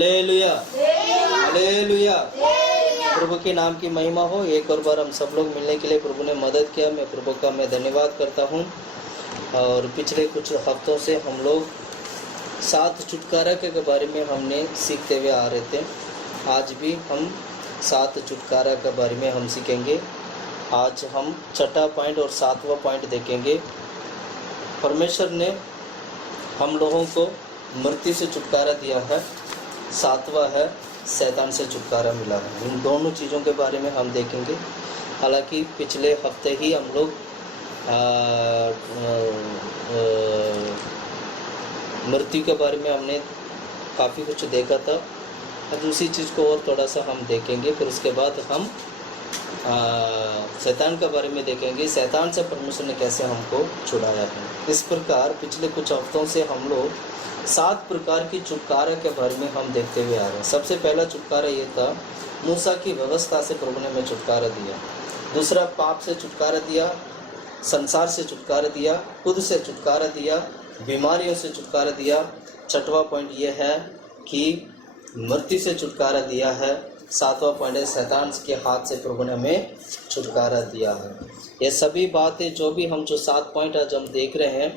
Hallelujah, hallelujah. प्रभु के नाम की महिमा हो। एक और बार हम सब लोग मिलने के लिए प्रभु ने मदद किया। मैं प्रभु का धन्यवाद करता हूँ। और पिछले कुछ हफ्तों से हम लोग 7 छुटकारा के बारे में हमने सीखते हुए आ रहे थे। आज भी हम 7 छुटकारा के बारे में हम सीखेंगे। आज हम 6वां पॉइंट और 7वां पॉइंट देखेंगे। परमेश्वर ने हम लोगों को मृत्यु से छुटकारा दिया है, 7वां है शैतान से छुटकारा मिला है। इन दोनों चीज़ों के बारे में हम देखेंगे। हालांकि पिछले हफ्ते ही हम लोग मृत्यु के बारे में हमने काफ़ी कुछ देखा था। अब उसी चीज़ को और थोड़ा सा हम देखेंगे। फिर उसके बाद हम शैतान के बारे में देखेंगे, शैतान से परमेश्वर ने कैसे हमको छुड़ाया है। इस प्रकार पिछले कुछ हफ्तों से हम लोग 7 प्रकार की छुटकारा के बारे में हम देखते हुए आ रहे हैं। सबसे पहला छुटकारा ये था, मूसा की व्यवस्था से प्रभु ने हमें छुटकारा दिया। दूसरा, पाप से छुटकारा दिया, संसार से छुटकारा दिया, खुद से छुटकारा दिया, बीमारियों से छुटकारा दिया। 6वां पॉइंट ये है कि मृत्यु से छुटकारा दिया है। 7वां पॉइंट है, शैतान के हाथ से प्रभु ने हमें छुटकारा दिया है। ये सभी बातें जो 7 पॉइंट आज हम देख रहे हैं,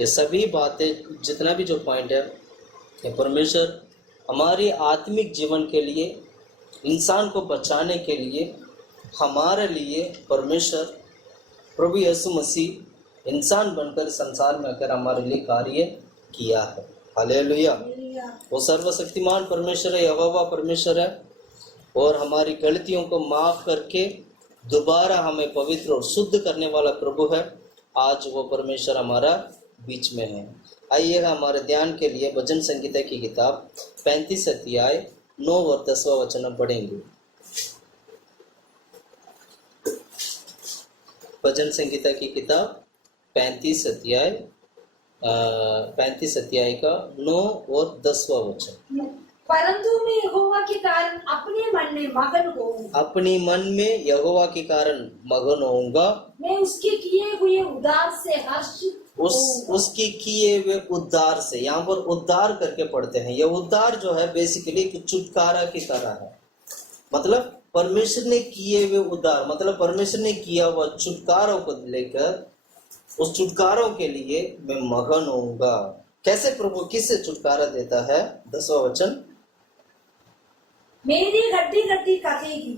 ये सभी बातें जितना भी जो पॉइंट है, ये परमेश्वर हमारी आत्मिक जीवन के लिए, इंसान को बचाने के लिए, हमारे लिए परमेश्वर प्रभु यीशु मसीह इंसान बनकर संसार में आकर हमारे लिए कार्य किया है। हालेलुया। वो सर्वशक्तिमान परमेश्वर है, यहोवा परमेश्वर है, और हमारी गलतियों को माफ करके दोबारा हमें पवित्र और शुद्ध करने वाला प्रभु है। आज वो परमेश्वर हमारा बीच में है। आइए हमारे ध्यान के लिए भजन संगीता की किताब 35 अध्याय 9 और 10वां वचन हम पढ़ेंगे। भजन संगीता की किताब 35 अध्याय का 9 और 10वां वचन। परंतु मैं यहोवा के कारण अपने मन में मगन होऊंगा। अपनी मन में यहोवा के कारण मगन होऊंगा। मैं उसके किए हुए उद्धार से हर्षित उसकी किए हुए उद्धार से, यहाँ पर उद्धार करके पढ़ते हैं। यह उद्धार जो है बेसिकली छुटकारा की तरह है। मतलब परमेश्वर ने किए हुए उद्धार, मतलब परमेश्वर ने किया हुआ छुटकारों को लेकर, उस छुटकारों के लिए मैं मगन होऊंगा। कैसे प्रभु किससे छुटकारा देता है? 10वां वचन, मेरी हड्डी हड्डी कहेगी,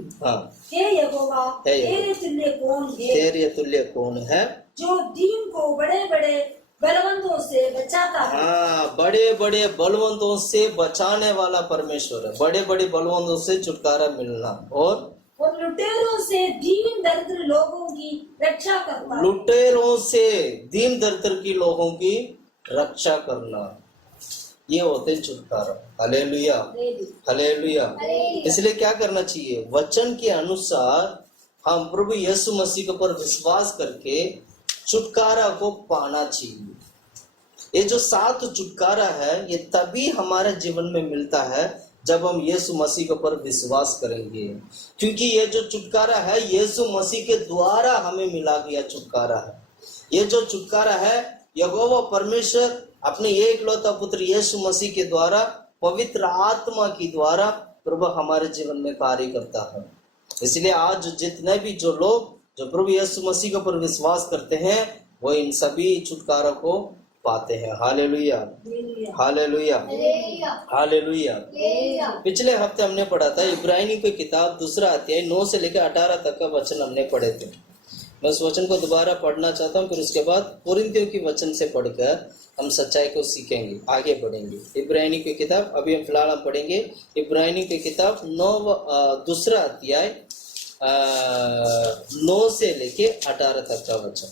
हे यहोवा, तेरे तुल्य कौन है? तेरे तुल्य कौन है? जो दीन को बड़े बड़े बलवंतों से बचाता है। बड़े बड़े बलवंतों से बचाने वाला परमेश्वर है। बड़े बड़े बलवंतों से छुटकारा मिलना, और लुटेरों से दीन दरिद्र लोगों की रक्षा करना। लुटेरों से दीन दरिद्र की लोगों की रक्षा करना, ये होते छुटकारा। Hallelujah, hallelujah. इसलिए क्या करना चाहिए? वचन के अनुसार हम प्रभु यीशु मसीह के ऊपर विश्वास करके छुटकारा को पाना चाहिए। ये जो 7 छुटकारा है, ये तभी हमारे जीवन में मिलता है जब हम यीशु मसीह के ऊपर विश्वास करेंगे। क्योंकि ये जो छुटकारा है यीशु मसीह के द्वारा हमें मिला गया छुटकारा है। ये जो छुटकारा है यहोवा परमेश्वर अपने एकलौता पुत्र यीशु मसीह के द्वारा, पवित्र आत्मा की द्वारा प्रभु हमारे जीवन में कार्य करता है। इसलिए आज जितने भी जो लोग जो प्रभु यीशु मसीह के ऊपर विश्वास करते हैं, वो इन सभी छुटकारा को पाते हैं। Hallelujah, hallelujah, hallelujah. पिछले हफ्ते हमने पढ़ा था इब्रानियों की किताब 2 अध्याय 9 से लेकर 18 तक का वचन हमने पढ़े थे। मैं उस वचन को दोबारा पढ़ना चाहता हूँ। फिर उसके बाद कोरिन्थियों की वचन से पढ़कर हम सच्चाई को सीखेंगे, आगे बढ़ेंगे। इब्रानियों की किताब अभी हम फिलहाल हम पढ़ेंगे इब्रानियों की किताब 2 अध्याय 9 से लेके 18 तक का वचन।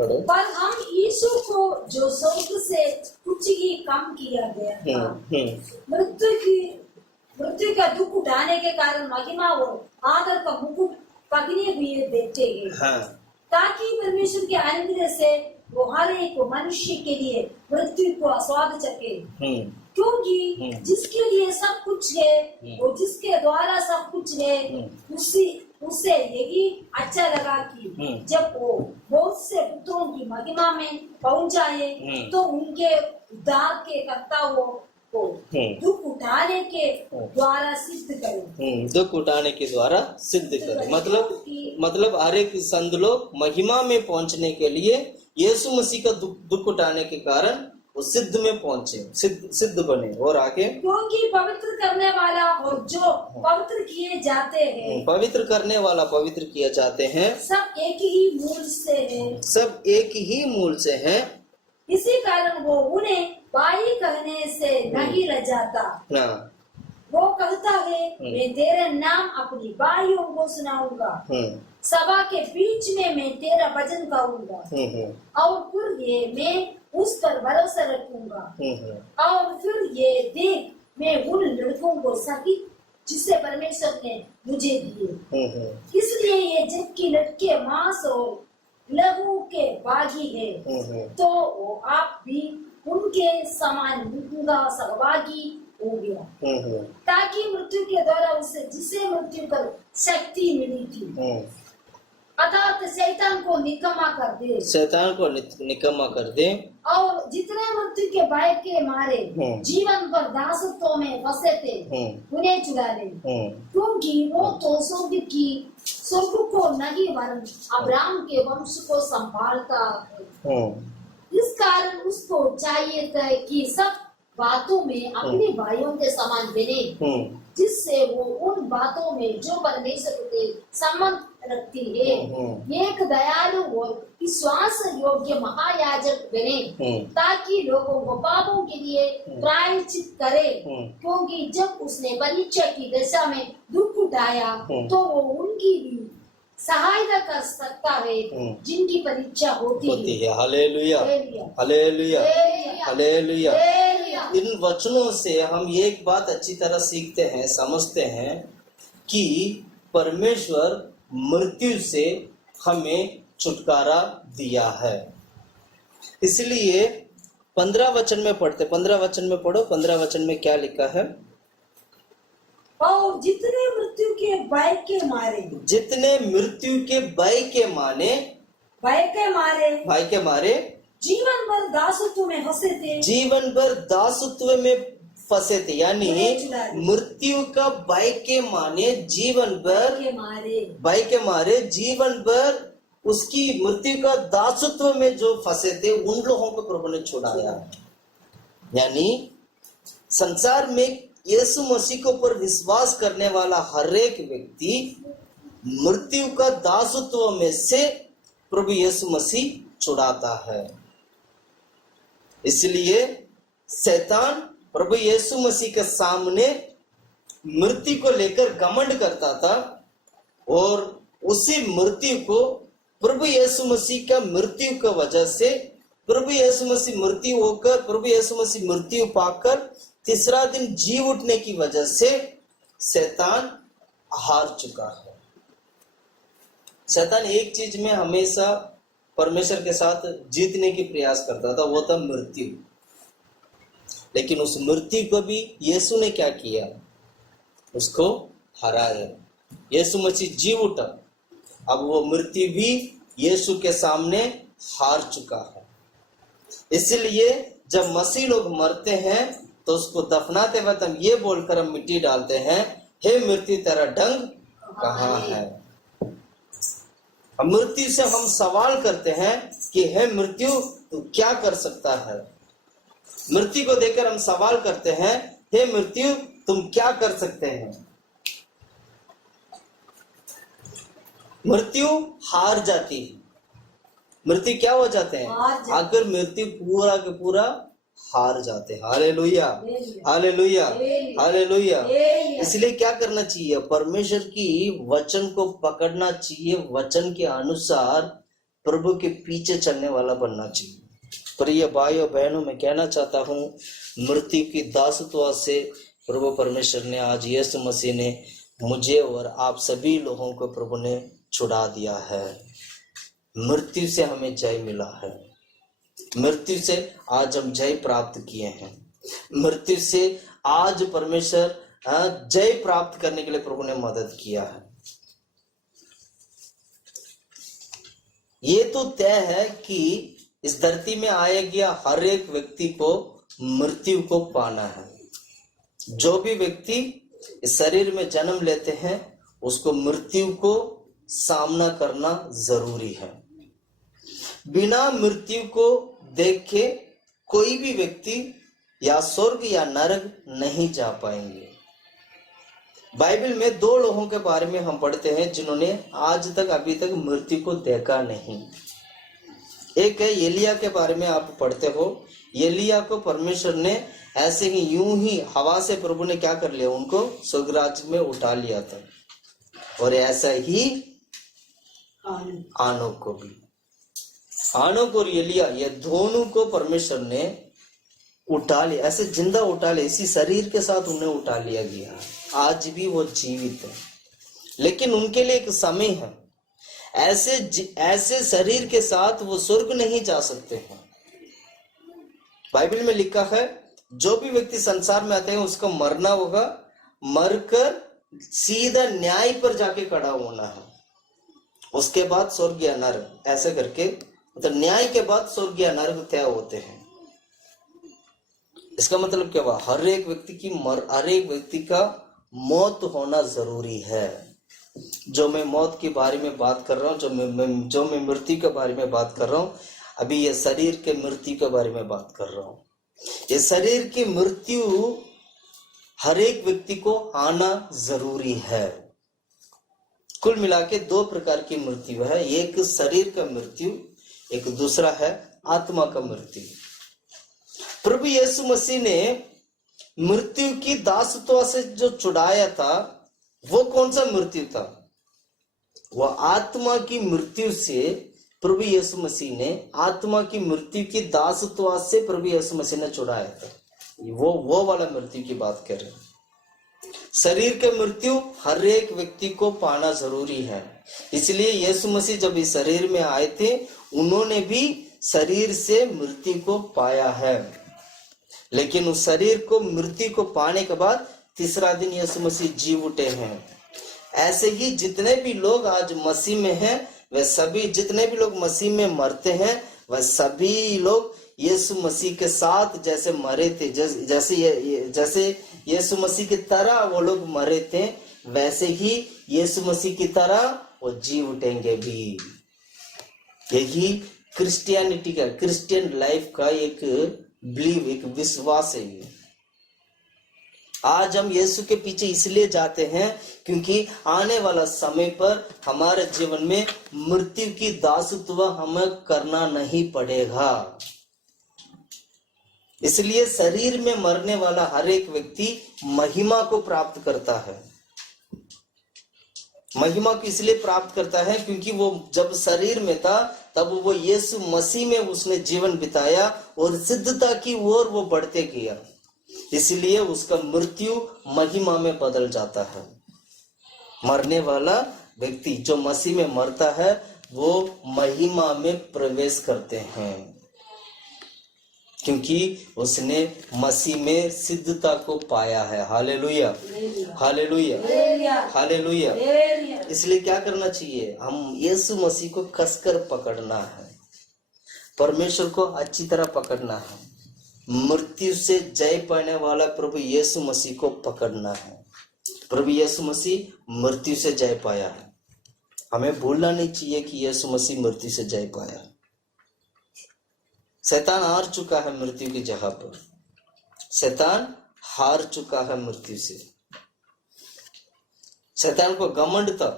पर हम यीशु को जो स्वर्ग से कुछ ही कम किया गया था, मृत्यु का दुख उठाने के कारण महिमा और आदर का मुकुट पहने हुए देखते गए, ताकि परमेश्वर के अनुग्रह से वो हर एक मनुष्य के लिए मृत्यु को आस्वाद सके। क्योंकि जिसके लिए सब कुछ है और जिसके द्वारा सब कुछ है, उसे यही अच्छा लगा कि जब वो बहुत से पुत्रों की महिमा में पहुंच जाए तो उनके उद्धार के कर्ताओं को दुख उठाने के द्वारा सिद्ध करे। दुख उठाने के द्वारा सिद्ध करे, मतलब हर एक संत लोग महिमा में पहुंचने के लिए यीशु मसीह का दुख उठाने के कारण वो सिद्ध में पहुंचे, सिद्ध बने। और आगे, क्योंकि पवित्र करने वाला और जो पवित्र किए जाते हैं, पवित्र करने वाला पवित्र किए जाते हैं, सब एक ही मूल से है, सब एक ही मूल से हैं। इसी कारण वो उन्हें भाई कहने से नहीं लजाता। वो कहता है, मैं तेरा नाम अपनी भाइयों को सुनाऊंगा, सभा के बीच में मैं तेरा भजन गाऊंगा, और फिर ये मैं उस पर भरोसा रखूंगा, और फिर ये देख मैं उन लड़कों को सही जिसे परमेश्वर ने मुझे दिए। इसलिए ये जबकि लड़के मांस और लहू के बागी है, तो वो आप भी उनके समान मृत्यु का सहभागी हो गया, ताकि मृत्यु के द्वारा उसे जिसे मृत्यु पर शक्ति मिली थी अर्थात शैतान को निकम्मा कर दे, शैतान को निकम्मा कर दे, और जितने मृत्यु के भय के मारे जीवन पर दासत्व में फंसे थे उन्हें छुड़ा ले, क्योंकि वो तो स्वर्ग को नहीं वरन अब्राहम के वंश को संभालता है। इस कारण उसको चाहिए था कि सब बातों में अपने भाइयों के समान बने, जिससे वो उन बातों में जो परमेश्वर के संबंध रखती है एक दयालु और विश्वास योग्य महायाजक बने, ताकि लोगों को पापों के लिए प्रायश्चित करे, क्योंकि जब उसने परीक्षा की दशा में दुख उठाया तो वो उनकी भी सहायता कर सकता है जिनकी परीक्षा होती है। Hallelujah, hallelujah, hallelujah. इन वचनों से हम ये एक बात अच्छी तरह सीखते हैं, समझते हैं कि परमेश्वर मृत्यु से हमें छुटकारा दिया है। इसलिए 15 वचन में पढ़ते, 15 वचन में पढ़ो, 15 वचन में क्या लिखा है? और जितने मृत्यु के भय के मारे, जितने मृत्यु के भय के मारे जीवन भर दासत्व में फंसे थे, जीवन भर दासत्व में फंसे थे, यानी मृत्यु का भय के माने जीवन भर जीवन भर उसकी मृत्यु का दासत्व में जो फंसे थे उन लोगों को प्रभु ने छुड़ाया। यानी संसार में यीशु मसीह के ऊपर विश्वास करने वाला हर एक व्यक्ति मृत्यु का दासत्व में से प्रभु यीशु मसीह छुड़ाता है। इसलिए शैतान प्रभु यीशु मसीह के सामने मृत्यु को लेकर घमंड करता था, और उसी मृत्यु को प्रभु यीशु मसीह का मृत्यु की वजह से प्रभु यीशु मसीह मृत्यु होकर, प्रभु यीशु मसीह मृत्यु पाकर तीसरा दिन जी उठने की वजह से शैतान हार चुका है। शैतान एक चीज में हमेशा परमेश्वर के साथ जीतने की प्रयास करता था, वो था मृत्यु। लेकिन उस मृत्यु को भी यीशु ने क्या किया? उसको हराया। यीशु मसीह जी उठा, अब वो मृत्यु भी यीशु के सामने हार चुका है। इसलिए जब मसीह लोग मरते हैं तो उसको दफनाते वक्त हम ये बोलकर हम मिट्टी डालते हैं, हे मृत्यु तेरा ढंग कहाँ है। मृत्यु से हम सवाल करते हैं कि हे मृत्यु तू क्या कर सकता है। मृत्यु को देखकर हम सवाल करते हैं, हे मृत्यु तुम क्या कर सकते हैं। मृत्यु हार जाती है। मृत्यु क्या हो जाते हैं? आकर मृत्यु पूरा के पूरा हार जाते हैं। Hallelujah, hallelujah, hallelujah. इसलिए क्या करना चाहिए? परमेश्वर की वचन को पकड़ना चाहिए, वचन के अनुसार प्रभु के पीछे चलने वाला बनना चाहिए। प्रिय भाइयों बहनों, मैं कहना चाहता हूँ, मृत्यु की दासत्व से प्रभु परमेश्वर ने, आज यीशु मसीह ने मुझे और आप सभी लोगों को प्रभु ने छुड़ा दिया है। मृत्यु से हमें जय मिला है। मृत्यु से आज हम जय प्राप्त किए हैं। मृत्यु से आज परमेश्वर जय प्राप्त करने के लिए प्रभु ने मदद किया है। ये तो तय है कि इस धरती में आया गया हर एक व्यक्ति को मृत्यु को पाना है। जो भी व्यक्ति इस शरीर में जन्म लेते हैं उसको मृत्यु को सामना करना जरूरी है। बिना मृत्यु को देख के कोई भी व्यक्ति या स्वर्ग या नरक नहीं जा पाएंगे। बाइबल में दो लोगों के बारे में हम पढ़ते हैं जिन्होंने आज तक अभी तक मृत्यु को देखा नहीं। एक है एलिया के बारे में आप पढ़ते हो। एलिया को परमेश्वर ने ऐसे ही यूं ही हवा से प्रभु ने क्या कर लिया, उनको स्वर्गराज में उठा लिया था। और ऐसा ही आनोक को भी, आनोक और एलिया ये दोनों को परमेश्वर ने उठा लिया, ऐसे जिंदा उठा लिया, इसी शरीर के साथ उन्हें उठा लिया गया। आज भी वो जीवित है, लेकिन उनके लिए एक समय है। ऐसे शरीर के साथ वो स्वर्ग नहीं जा सकते हैं। बाइबल में लिखा है जो भी व्यक्ति संसार में आते हैं उसको मरना होगा, मरकर सीधा न्याय पर जाके खड़ा होना है, उसके बाद स्वर्ग या नरक, ऐसे करके मतलब न्याय के बाद स्वर्ग या नरक तय होते हैं। इसका मतलब क्या हुआ, हर एक व्यक्ति का मौत होना जरूरी है। जो मैं मौत के बारे में बात कर रहा हूँ, जो मैं मृत्यु के बारे में बात कर रहा हूँ, अभी ये शरीर के मृत्यु के बारे में बात कर रहा हूँ। ये शरीर की मृत्यु हर एक व्यक्ति को आना जरूरी है। कुल मिला के दो प्रकार की मृत्यु है, एक शरीर का मृत्यु, एक दूसरा है आत्मा का मृत्यु। प्रभु यीशु मसीह ने मृत्यु की दासत्व से जो छुड़ाया था वो कौन सा मृत्यु था, वो आत्मा की मृत्यु से प्रभु यीशु मसीह ने आत्मा की मृत्यु की दासत्व से प्रभु यीशु मसीह ने छुड़ाया था। वो वाला मृत्यु की बात कर रहे हैं। शरीर के मृत्यु हर एक व्यक्ति को पाना जरूरी है, इसलिए यीशु मसीह जब इस शरीर में आए थे उन्होंने भी शरीर से मृत्यु को पाया है। लेकिन उस शरीर को मृत्यु को पाने के बाद तीसरा दिन यीशु मसीह जी उठे हैं। ऐसे ही जितने भी लोग आज मसीह में हैं वे सभी, जितने भी लोग मसीह में मरते हैं वह सभी लोग यीशु मसीह के साथ जैसे मरे थे, जैसे यीशु मसीह की तरह वो लोग मरे थे, वैसे ही यीशु मसीह की तरह वो जी उठेंगे भी। यही क्रिश्चियनिटी का, क्रिश्चियन लाइफ का एक बिलीव, एक विश्वास है। आज हम यीशु के पीछे इसलिए जाते हैं क्योंकि आने वाला समय पर हमारे जीवन में मृत्यु की दासत्व हमें करना नहीं पड़ेगा। इसलिए शरीर में मरने वाला हर एक व्यक्ति महिमा को प्राप्त करता है। महिमा को इसलिए प्राप्त करता है क्योंकि वो जब शरीर में था तब वो यीशु मसीह में उसने जीवन बिताया और सिद्धता की ओर वो बढ़ते गया, इसलिए उसका मृत्यु महिमा में बदल जाता है। मरने वाला व्यक्ति जो मसीह में मरता है वो महिमा में प्रवेश करते हैं, क्योंकि उसने मसीह में सिद्धता को पाया है। Hallelujah, hallelujah, hallelujah. इसलिए क्या करना चाहिए, हम यीशु मसीह को कसकर पकड़ना है, परमेश्वर को अच्छी तरह पकड़ना है, मृत्यु से जय पाने वाला प्रभु यीशु मसीह को पकड़ना है। प्रभु यीशु मसीह मृत्यु से जय पाया है, हमें भूलना नहीं चाहिए कि यीशु मसीह मृत्यु से जय पाया। शैतान हार चुका है मृत्यु की जगह पर, शैतान हार चुका है मृत्यु से। शैतान को घमंड था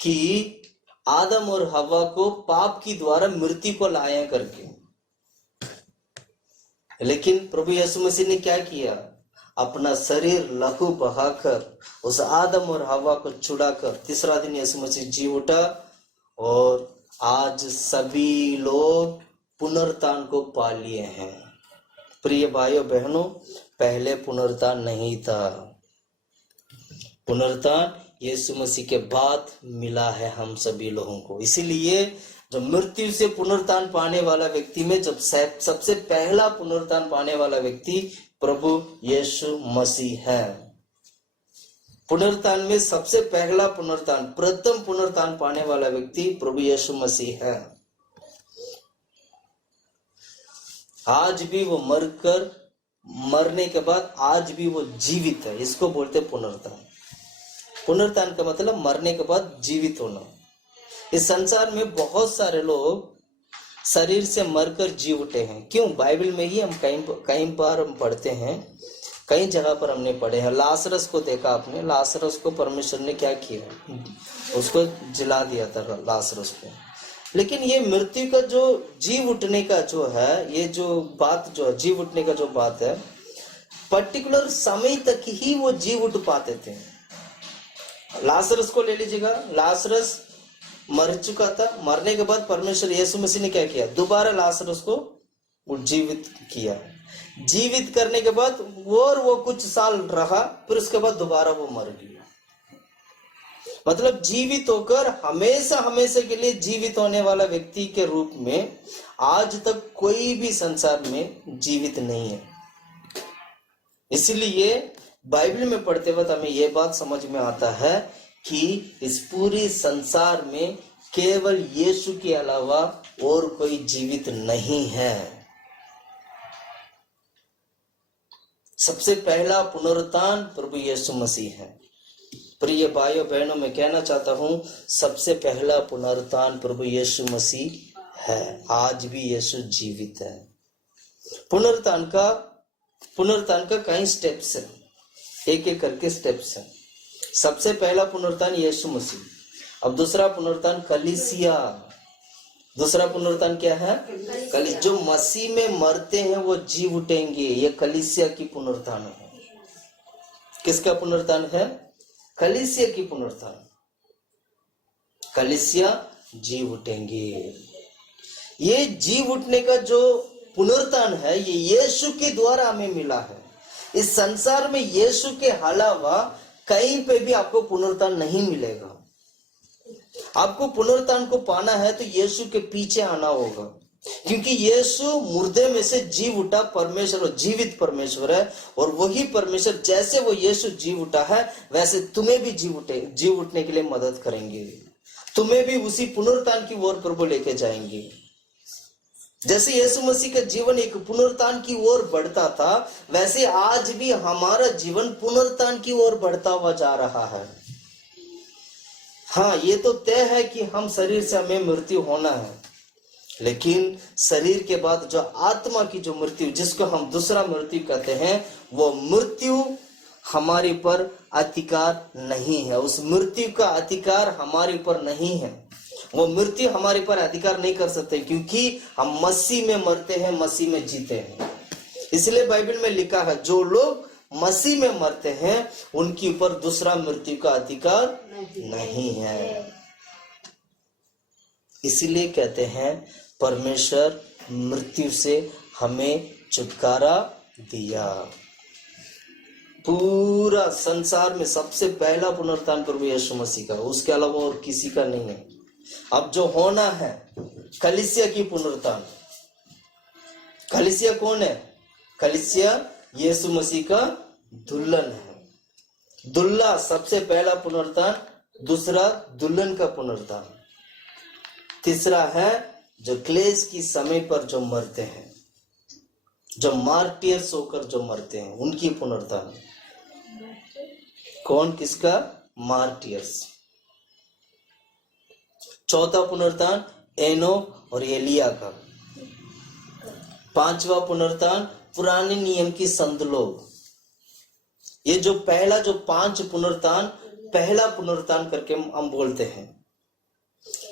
कि आदम और हवा को पाप की द्वारा मृत्यु को लाया करके, लेकिन प्रभु यीशु मसीह ने क्या किया, अपना शरीर लहू बहाकर उस आदम और हवा को छुड़ाकर तीसरा दिन यीशु मसीह जी उठा और आज सभी लोग पुनरुत्थान को पा लिए हैं। प्रिय भाइयों बहनों, पहले पुनरुत्थान नहीं था, पुनरुत्थान यीशु मसीह के बाद मिला है हम सभी लोगों को। इसीलिए जो मृत्यु से पुनरुत्थान पाने वाला व्यक्ति में जब सबसे पहला पुनरुत्थान पाने वाला व्यक्ति प्रभु यीशु मसीह है। पुनरुत्थान में सबसे पहला पुनरुत्थान, प्रथम पुनरुत्थान पाने वाला व्यक्ति प्रभु यीशु मसीह है। आज भी वो मरने के बाद आज भी वो जीवित है, इसको बोलते पुनरुत्थान। पुनरुत्थान का मतलब मरने के बाद जीवित होना। इस संसार में बहुत सारे लोग शरीर से मरकर जी उठे हैं। क्यों? बाइबल में ही हम कई बार हम पढ़ते हैं, कई जगह पर हमने पढ़े हैं। लासरस को देखा आपने, लासरस को परमेश्वर ने क्या किया? उसको जिला दिया था लासरस को। लेकिन ये मृत्यु का जो जीव उठने का जो है, ये जो बात जो जीव उठने का जो बात है, पर्टिकुलर समय तक ही वो जीव उठ पाते थे। लासरस को ले लीजिएगा, लासरस मर चुका था, मरने के बाद परमेश्वर यीशु मसीह ने क्या किया? दोबारा लासरस को जीवित किया। जीवित करने के बाद वो कुछ साल रहा, फिर उसके बाद दोबारा वो मर गया। मतलब जीवित होकर हमेशा हमेशा के लिए जीवित होने वाला व्यक्ति के रूप में आज तक कोई भी संसार में जीवित नहीं है। इसलिए बाइबल में पढ़ते वक्त हमें यह बात समझ में आता है कि इस पूरी संसार में केवल यीशु के अलावा और कोई जीवित नहीं है। सबसे पहला पुनरुत्थान प्रभु यीशु मसीह है। प्रिय भाइयों बहनों, मैं कहना चाहता हूं, सबसे पहला पुनरुत्थान प्रभु यीशु मसीह है। आज भी यीशु जीवित है। पुनरुत्थान का कई स्टेप्स है, एक एक करके स्टेप्स है। सबसे पहला पुनरुत्थान यीशु मसीह, अब दूसरा पुनरुत्थान कलीसिया। दूसरा पुनरुत्थान क्या है? जो मसीह में मरते हैं वो जी उठेंगे। ये कलीसिया की पुनरुत्थान है। किसका पुनरुत्थान है? कलीसिया की पुनरुत्थान। कलीसिया जी उठेंगे। ये जी उठने का जो पुनरुत्थान है, ये यीशु के द्वारा हमें मिला है। इस संसार में यीशु के अलावा कहीं पे भी आपको पुनरुत्थान नहीं मिलेगा। आपको पुनरुत्थान को पाना है तो यीशु के पीछे आना होगा, क्योंकि यीशु मुर्दे में से जी उठा परमेश्वर और जीवित परमेश्वर है। और वही परमेश्वर, जैसे वो यीशु जी उठा है, वैसे तुम्हें भी जी उठने के लिए मदद करेंगे। तुम्हें भी उसी पुनरुत्थान की ओर प्रभु लेके जाएंगे। जैसे यीशु मसीह का जीवन एक पुनरुत्थान की ओर बढ़ता था, वैसे आज भी हमारा जीवन पुनरुत्थान की ओर बढ़ता हुआ जा रहा है। हाँ, ये तो तय है कि हम शरीर से हमें मृत्यु होना है, लेकिन शरीर के बाद जो आत्मा की जो मृत्यु, जिसको हम दूसरा मृत्यु कहते हैं, वो मृत्यु हमारे पर अधिकार नहीं है। उस मृत्यु का अधिकार हमारे ऊपर नहीं है। वो मृत्यु हमारे पर अधिकार नहीं कर सकते, क्योंकि हम मसीह में मरते हैं, मसीह में जीते हैं। इसलिए बाइबल में लिखा है, जो लोग मसीह में मरते हैं उनके ऊपर दूसरा मृत्यु का अधिकार नहीं है। इसलिए कहते हैं परमेश्वर मृत्यु से हमें छुटकारा दिया। पूरा संसार में सबसे पहला पुनरुत्थान प्रभु यीशु मसीह का, उसके अलावा और किसी का नहीं है। अब जो होना है कलीसिया की पुनरुत्थान। कलीसिया कौन है? कलीसिया यीशु मसीह का दुल्हन है। दुल्हा सबसे पहला पुनरुत्थान, दूसरा दुल्हन का पुनरुत्थान, तीसरा है जो क्लेश की समय पर जो मरते हैं, जो मार्टियर्स होकर जो मरते हैं, उनकी पुनरुत्थान। कौन? किसका? मार्टियर्स। चौथा पुनरुत्थान एनोक और एलिया का। पांचवा पुनरुत्थान पुराने नियम की संत लोग। ये जो पहला जो 5 पुनरुत्थान, पहला पुनरुत्थान करके हम बोलते हैं।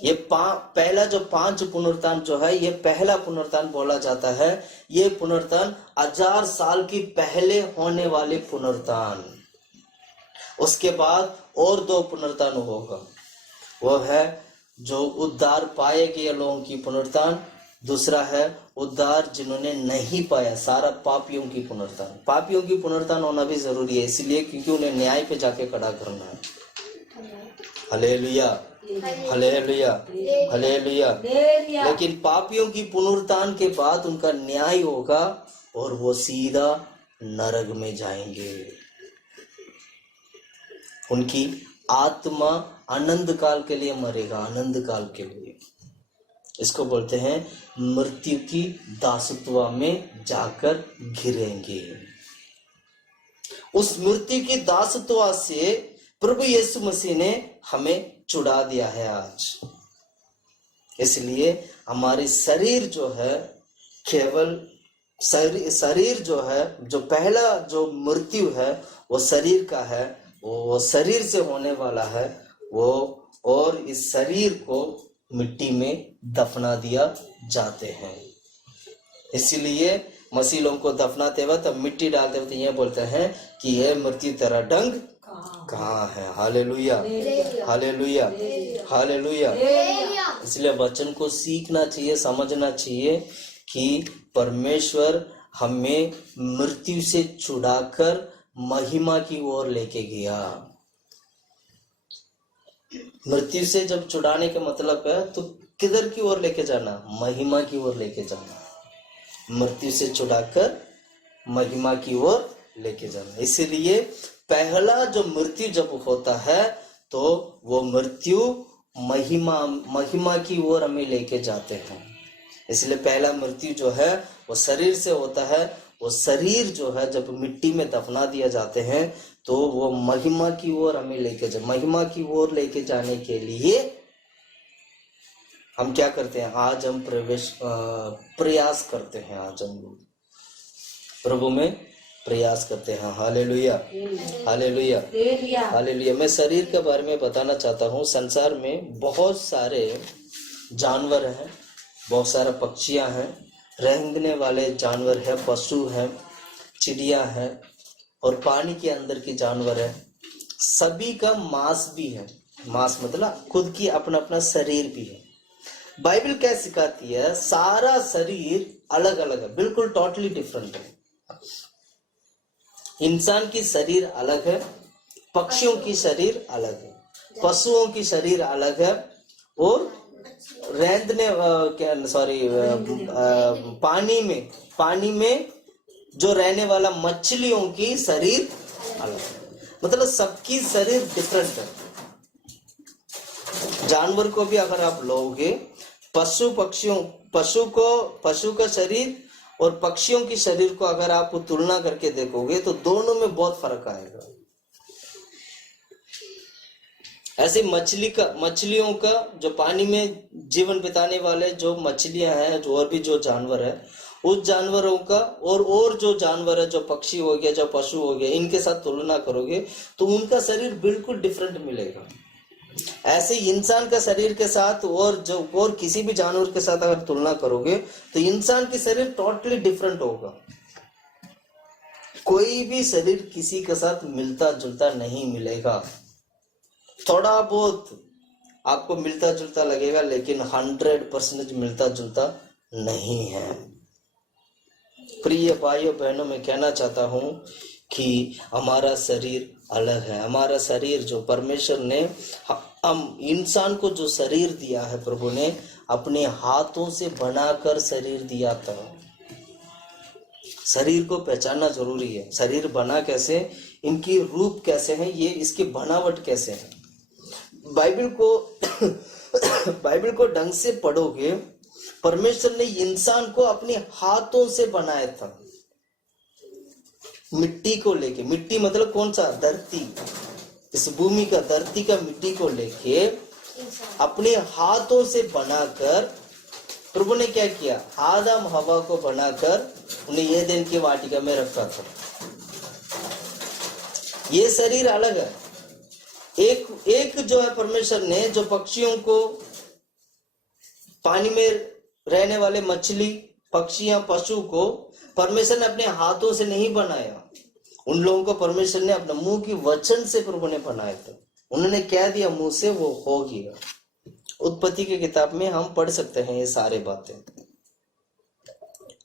ये पहला जो 5 पुनरुत्थान जो है, ये पहला पुनरुत्थान बोला जाता है। ये पुनरुत्थान 1000 साल की पहले होने वाले पुनरुत्थान। उसके बाद और 2 पुनरुत्थान होगा। वो है जो उद्धार पाए गए लोगों की पुनरुत्थान, दूसरा है उद्धार जिन्होंने नहीं पाया, सारा पापियों की पुनरुत्थान। पापियों की पुनरुत्थान होना भी जरूरी है, इसलिए क्योंकि उन्हें न्याय पे जाके खड़ा करना है। Hallelujah, hallelujah, hallelujah. लेकिन पापियों की पुनरुत्थान के बाद उनका न्याय होगा और वो सीधा नरक में जाएंगे। उनकी आत्मा आनंद काल के लिए मरेगा, आनंद काल के लिए। इसको बोलते हैं मृत्यु की दासत्व में जाकर घिरेंगे। उस मृत्यु की दासत्व से प्रभु यीशु मसीह ने हमें छुड़ा दिया है आज। इसलिए हमारी शरीर जो है, केवल शरीर जो है, जो पहला जो मृत्यु है वो शरीर का है, वो शरीर से होने वाला है वो, और इस शरीर को मिट्टी में दफना दिया जाते हैं। इसीलिए मसीह लोगों को दफनाते वक्त मिट्टी डालते वक्त ये बोलते हैं कि यह मृत्यु तेरा डंग कहाँ है। Hallelujah, hallelujah, hallelujah. इसलिए वचन को सीखना चाहिए, समझना चाहिए कि परमेश्वर हमें मृत्यु से छुड़ाकर महिमा की ओर लेके गया। मृत्यु से जब छुड़ाने का मतलब है तो किधर की ओर लेके जाना? महिमा की ओर लेके जाना। मृत्यु से छुड़ाकर महिमा की ओर लेके जाना। इसीलिए पहला जो मृत्यु जब होता है तो वो मृत्यु महिमा की ओर हमें लेके जाते हैं। इसलिए पहला मृत्यु जो है वो शरीर से होता है। वो शरीर जो है जब मिट्टी में दफना दिया जाते हैं तो वो महिमा की ओर हमें महिमा की ओर लेके जाने के लिए हम क्या करते हैं? आज हम प्रयास करते हैं। आज हम लोग प्रभु में प्रयास करते हैं। Hallelujah, hallelujah, hallelujah. मैं शरीर के बारे में बताना चाहता हूँ। संसार में बहुत सारे जानवर हैं, बहुत सारे पक्षियां हैं, रेंगने वाले जानवर है, पशु हैं, चिड़िया है और पानी के अंदर के जानवर है। सभी का मांस भी है। मांस मतलब खुद की अपना अपना शरीर भी है। बाइबल क्या सिखाती है? सारा शरीर अलग अलग है, बिल्कुल टोटली डिफरेंट है। इंसान की शरीर अलग है, पक्षियों की शरीर अलग है, पशुओं की शरीर अलग है और पानी में जो रहने वाला मछलियों की शरीर अलग है। मतलब सबकी शरीर डिफरेंट है। जानवर को भी अगर आप लोगे, पशु का शरीर और पक्षियों की शरीर को अगर आप तुलना करके देखोगे तो दोनों में बहुत फर्क आएगा। ऐसे मछलियों का जो पानी में जीवन बिताने वाले जो मछलियां हैं, जो और भी जो जानवर है, उस जानवरों का और जो जानवर है, जो पक्षी हो गया, जो पशु हो गया, इनके साथ तुलना करोगे तो उनका शरीर बिल्कुल डिफरेंट मिलेगा। ऐसे इंसान का शरीर के साथ और किसी भी जानवर के साथ अगर तुलना करोगे तो इंसान की शरीर टोटली डिफरेंट होगा। कोई भी शरीर किसी के साथ मिलता जुलता नहीं मिलेगा। थोड़ा बहुत आपको मिलता जुलता लगेगा लेकिन 100% मिलता जुलता नहीं है। प्रिय भाइयों बहनों, मैं कहना चाहता हूं कि हमारा शरीर अलग है। हमारा शरीर जो परमेश्वर ने हम इंसान को जो शरीर दिया है, प्रभु ने अपने हाथों से बनाकर शरीर दिया था। शरीर को पहचानना जरूरी है। शरीर बना कैसे, इनकी रूप कैसे है, ये इसकी बनावट कैसे है। बाइबल को ढंग से पढ़ोगे, परमेश्वर ने इंसान को अपने हाथों से बनाया था। मिट्टी को लेके, मिट्टी मतलब कौन सा? धरती, इस भूमि का, धरती का मिट्टी को लेके अपने हाथों से बनाकर प्रभु ने क्या किया? आदम हवा को बनाकर उन्हें एदेन की वाटिका में रखा था। ये शरीर अलग है। एक जो है परमेश्वर ने जो पक्षियों को, पानी में रहने वाले मछली, पक्षियां, पशु को परमेश्वर ने अपने हाथों से नहीं बनाया। उन लोगों को परमेश्वर ने अपने मुंह की वचन से प्रभु ने बनाया था। उन्होंने क्या दिया मुंह से, वो हो गया। उत्पत्ति की किताब में हम पढ़ सकते हैं ये सारे बातें।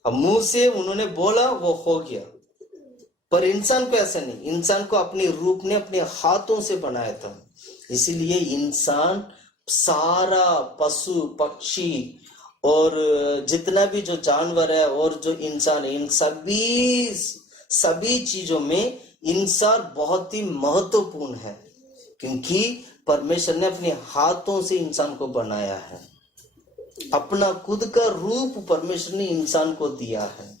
अब मुंह से उन्होंने बोला, वो हो गया। पर इंसान को ऐसा नहीं। इंसान को अपने रूप ने अपने हाथों से बनाया था। इसीलिए इंसान सारा पशु पक्षी और जितना भी जो जानवर है और जो इंसान है, इन सभी चीजों में इंसान बहुत ही महत्वपूर्ण है। क्योंकि परमेश्वर ने अपने हाथों से इंसान को बनाया है, अपना खुद का रूप परमेश्वर ने इंसान को दिया है।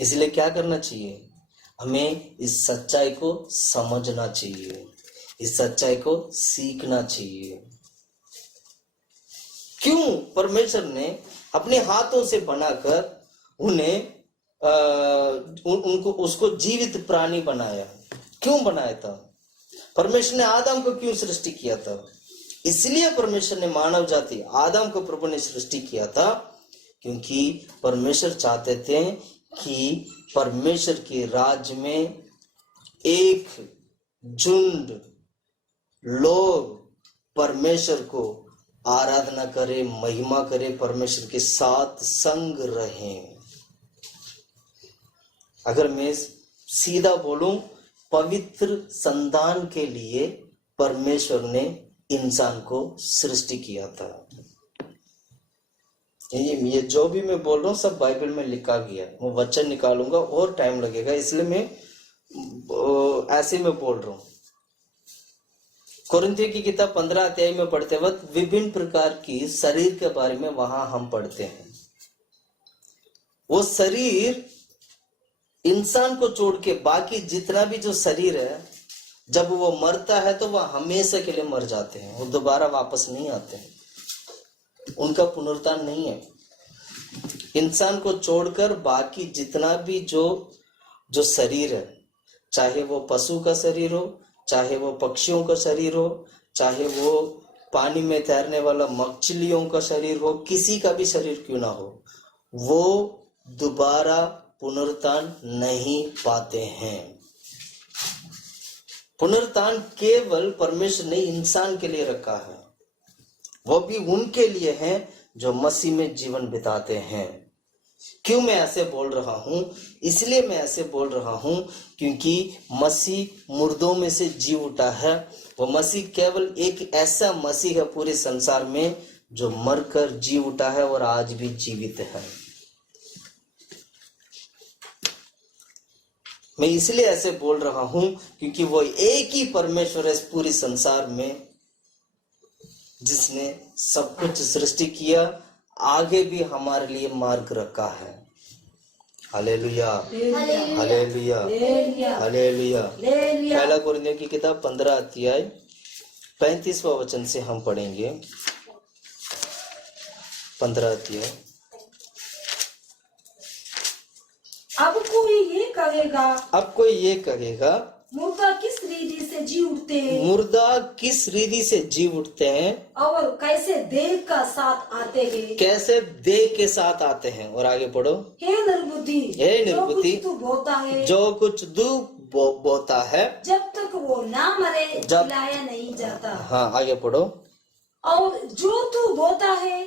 इसलिए क्या करना चाहिए? हमें इस सच्चाई को समझना चाहिए, इस सच्चाई को सीखना चाहिए। क्यों परमेश्वर ने अपने हाथों से बनाकर उन्हें उनको उसको जीवित प्राणी बनाया? क्यों बनाया था? परमेश्वर ने आदम को क्यों सृष्टि किया था? इसलिए परमेश्वर ने मानव जाति आदम को प्रभु ने सृष्टि किया था, क्योंकि परमेश्वर चाहते थे कि परमेश्वर के राज्य में एक झुंड लोग परमेश्वर को आराधना करे, महिमा करे, परमेश्वर के साथ संग रहें। अगर मैं सीधा बोलूं, पवित्र संतान के लिए परमेश्वर ने इंसान को सृष्टि किया था। ये जो भी मैं बोल रहा हूँ सब बाइबल में लिखा गया। वो वचन निकालूंगा और टाइम लगेगा, इसलिए मैं ऐसे में बोल रहा हूँ। कुरिन्थियों की किताब 15 अध्याय में पढ़ते वक्त विभिन्न प्रकार की शरीर के बारे में वहां हम पढ़ते हैं। वो शरीर इंसान को छोड़ के बाकी जितना भी जो शरीर है, जब वो मरता है तो वह हमेशा के लिए मर जाते हैं, वो दोबारा वापस नहीं आते हैं, उनका पुनरुत्थान नहीं है। इंसान को छोड़कर बाकी जितना भी जो शरीर है, चाहे वो पशु का शरीर हो, चाहे वो पक्षियों का शरीर हो, चाहे वो पानी में तैरने वाला मछलियों का शरीर हो, किसी का भी शरीर क्यों ना हो, वो दोबारा पुनरुत्थान नहीं पाते हैं। पुनरुत्थान केवल परमेश्वर ने इंसान के लिए रखा है, वो भी उनके लिए है जो मसीह में जीवन बिताते हैं। क्यों मैं ऐसे बोल रहा हूं? इसलिए मैं ऐसे बोल रहा हूं क्योंकि मसीह मुर्दों में से जी उठा है। वो मसीह केवल एक ऐसा मसीह है पूरे संसार में जो मरकर जी उठा है और आज भी जीवित है। मैं इसलिए ऐसे बोल रहा हूं क्योंकि वो एक ही परमेश्वर है इस पूरे संसार में जिसने सब कुछ सृष्टि किया, आगे भी हमारे लिए मार्ग रखा है। Hallelujah, hallelujah, hallelujah. पहला कुरिन्थियों की किताब 15 अध्याय 35वां वचन से हम पढ़ेंगे। 15 अध्याय। अब कोई ये कहेगा मुर्दा किस रीति से जी उठते हैं, मुर्दा किस रीति से जी उठते हैं और कैसे देह का साथ आते हैं, कैसे देह के साथ आते हैं। और आगे पढ़ो। हे निर्बुद्धि, जो कुछ तू बोता है, जो कुछ तू बोता है, जब तक वो ना मरे खिलाया नहीं जाता। हाँ, आगे पढ़ो। और जो तू बोता है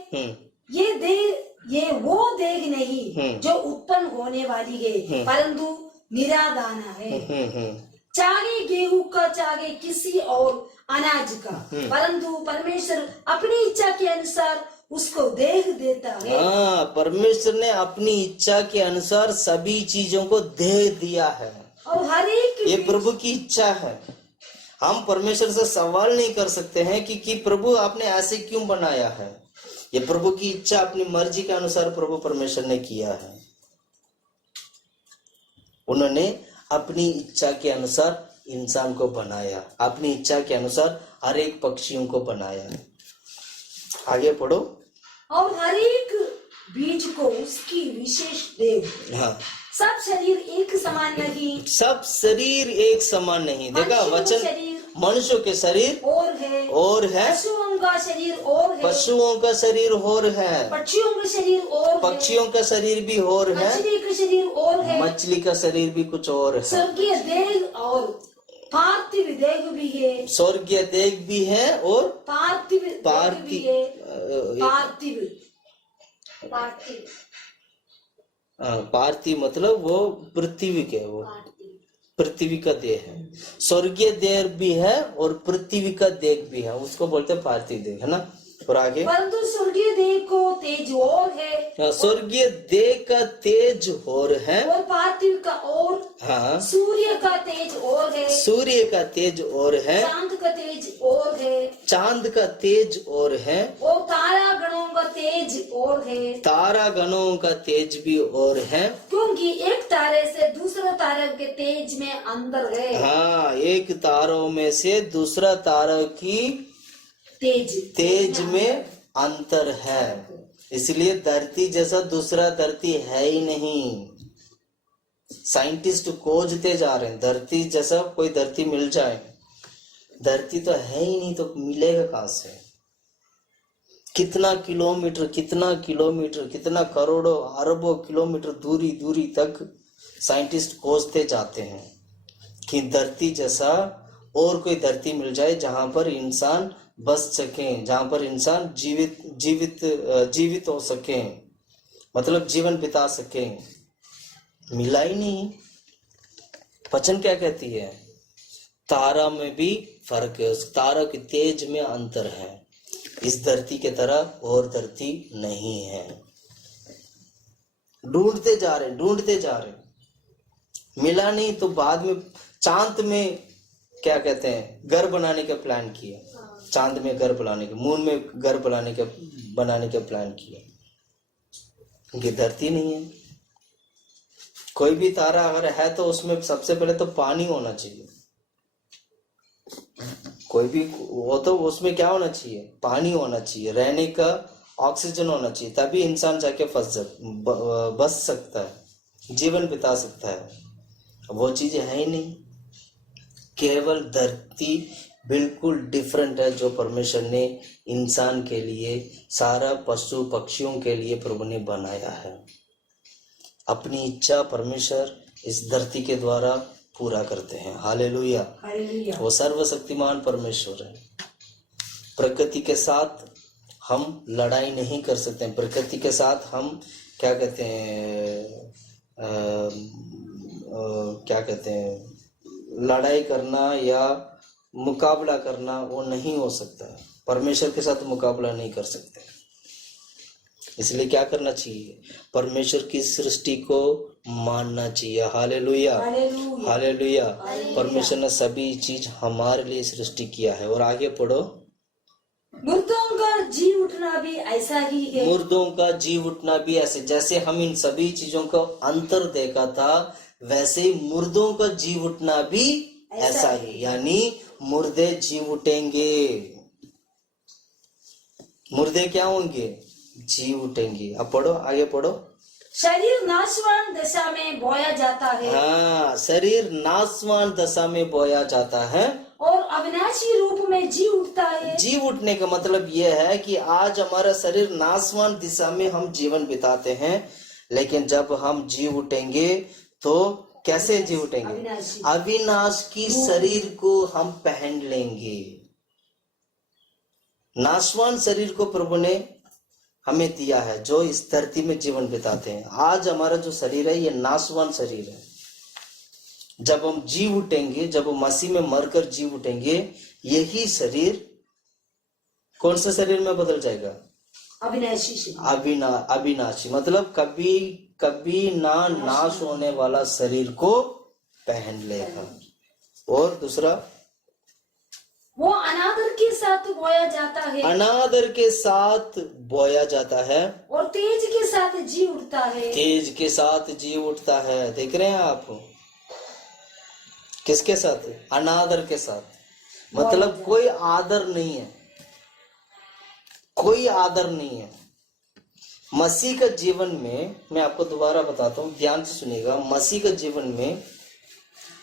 ये वो देह नहीं जो उत्पन्न होने वाली है, परंतु निरादाना है। चाहे गेहूं का, चाहे किसी और अनाज का, परंतु परमेश्वर अपनी इच्छा के अनुसार उसको देह देता है। हाँ, परमेश्वर ने अपनी इच्छा के अनुसार सभी चीजों को देह दिया है और हर एक ये प्रभु की इच्छा है। हम परमेश्वर से सवाल नहीं कर सकते हैं कि प्रभु आपने ऐसे क्यों बनाया है। ये प्रभु की इच्छा, अपनी मर्जी के अनुसार प्रभु परमेश्वर ने किया है। उन्होंने अपनी इच्छा के अनुसार इंसान को बनाया, अपनी इच्छा के अनुसार हर एक पक्षियों को बनाया। आगे पढ़ो। और हर एक बीज को उसकी विशेष देह। हाँ, सब शरीर एक समान नहीं, सब शरीर एक समान नहीं। देखा वचन, मनुष्यों के शरीर और है, पशुओं का शरीर और है, पशुओं का शरीर और है, पक्षियों का शरीर और पक्षियों का शरीर भी और है, मछली का शरीर और है, मछली का शरीर भी कुछ और है, स्वर्गीय देह और पार्थिव देह भी है, स्वर्गीय देह भी है और पार्थिव भी है। पार्थिव मतलब वो पृथ्वी के, वो पृथ्वी का देह है। स्वर्गीय देह भी है और पृथ्वी का देह भी है, उसको बोलते हैं पार्थिव देह, है ना। और आगे, परंतु स्वर्गीय देह को तेज और है, स्वर्गीय देह का तेज और है, और पार्थिव का और, हाँ, सूर्य का तेज और है, सूर्य का तेज और है, चांद का तेज और है, चांद का तेज और है, और तारा गणों का तेज और है, तारा गणों का तेज भी और है, क्योंकि एक तारे से दूसरे तारे के तेज में अंतर है। हाँ, एक तारों में से दूसरा तारा की तेज में अंतर है। इसलिए धरती जैसा दूसरा धरती है ही नहीं। साइंटिस्ट खोजते जा रहे हैं धरती जैसा कोई धरती मिल जाए, धरती तो है ही नहीं तो मिलेगा कहां से? कितना किलोमीटर कितना करोड़ों अरबों किलोमीटर दूरी तक साइंटिस्ट खोजते जाते हैं कि धरती जैसा और कोई धरती मिल जाए जहां पर इंसान बस सके, जहां पर इंसान जीवित हो सके, मतलब जीवन बिता सके। मिला ही नहीं। वचन क्या कहती है? तारा में भी फर्क है, उस तारा के तेज में अंतर है। इस धरती के तरह और धरती नहीं है। ढूंढते जा रहे, मिला नहीं तो बाद में चांद में क्या कहते हैं, घर बनाने का प्लान किया, चांद में घर बनाने के, मून में घर बनाने का प्लान किया, क्योंकि धरती नहीं है। कोई भी तारा अगर है तो उसमें सबसे पहले तो पानी होना चाहिए। कोई भी वो तो उसमें क्या होना चाहिए? पानी होना चाहिए, रहने का ऑक्सीजन होना चाहिए, तभी इंसान जाके बस सकता है, जीवन बिता सकता है। वो चीजें है ही नहीं। केवल धरती बिल्कुल डिफरेंट है जो परमेश्वर ने इंसान के लिए, सारा पशु पक्षियों के लिए प्रभु ने बनाया है। अपनी इच्छा परमेश्वर इस धरती के द्वारा पूरा करते हैं। हालेलुया। वो सर्वशक्तिमान परमेश्वर है। प्रकृति के साथ हम लड़ाई नहीं कर सकते हैं। प्रकृति के साथ हम क्या कहते हैं, लड़ाई करना या मुकाबला करना वो नहीं हो सकता है। परमेश्वर के साथ मुकाबला नहीं कर सकते। इसलिए क्या करना चाहिए? परमेश्वर की सृष्टि को मानना चाहिए। Hallelujah, hallelujah. परमेश्वर ने सभी चीज हमारे लिए सृष्टि किया है। और आगे पढ़ो। मुर्दों का जी उठना भी ऐसा ही है। मुर्दों का जी उठना भी ऐसे, जैसे हम इन सभी चीजों का अंतर देखा था, वैसे ही मुर्दों का जी उठना भी ऐसा ही, यानी मुर्दे जी उठेंगे। मुर्दे क्या होंगे? जी उठेंगे। अब पढ़ो, आगे पढ़ो। शरीर नाशवान दशा में बोया जाता है। हाँ, शरीर नाशवान दशा में बोया जाता है और अविनाशी रूप में जी उठता है। जी उठने का मतलब यह है कि आज हमारा शरीर नाशवान दिशा में हम जीवन बिताते हैं, लेकिन जब हम जी उठेंगे तो कैसे जी उठेंगे? अविनाश की शरीर को हम पहन लेंगे। नाशवान शरीर को प्रभु ने हमें दिया है, जो इस धरती में जीवन बिताते हैं। आज हमारा जो शरीर है ये नाशवान शरीर है। जब हम जी उठेंगे, जब हम मसीह में मरकर जी उठेंगे, यही शरीर कौन सा शरीर में बदल जाएगा? अविनाशी। अविनाशी मतलब कभी ना नाश होने वाला शरीर को पहन लेगा। और दूसरा, वो अनादर के साथ बोया जाता है। अनादर के साथ बोया जाता है और तेज के साथ जी उठता है। तेज के साथ जी उठता है। देख रहे हैं आप? किसके साथ? अनादर के साथ। मतलब कोई आदर नहीं है, कोई आदर नहीं है। मसीह का जीवन में, मैं आपको दोबारा बताता हूँ, ध्यान से सुनिएगा। मसीह का जीवन में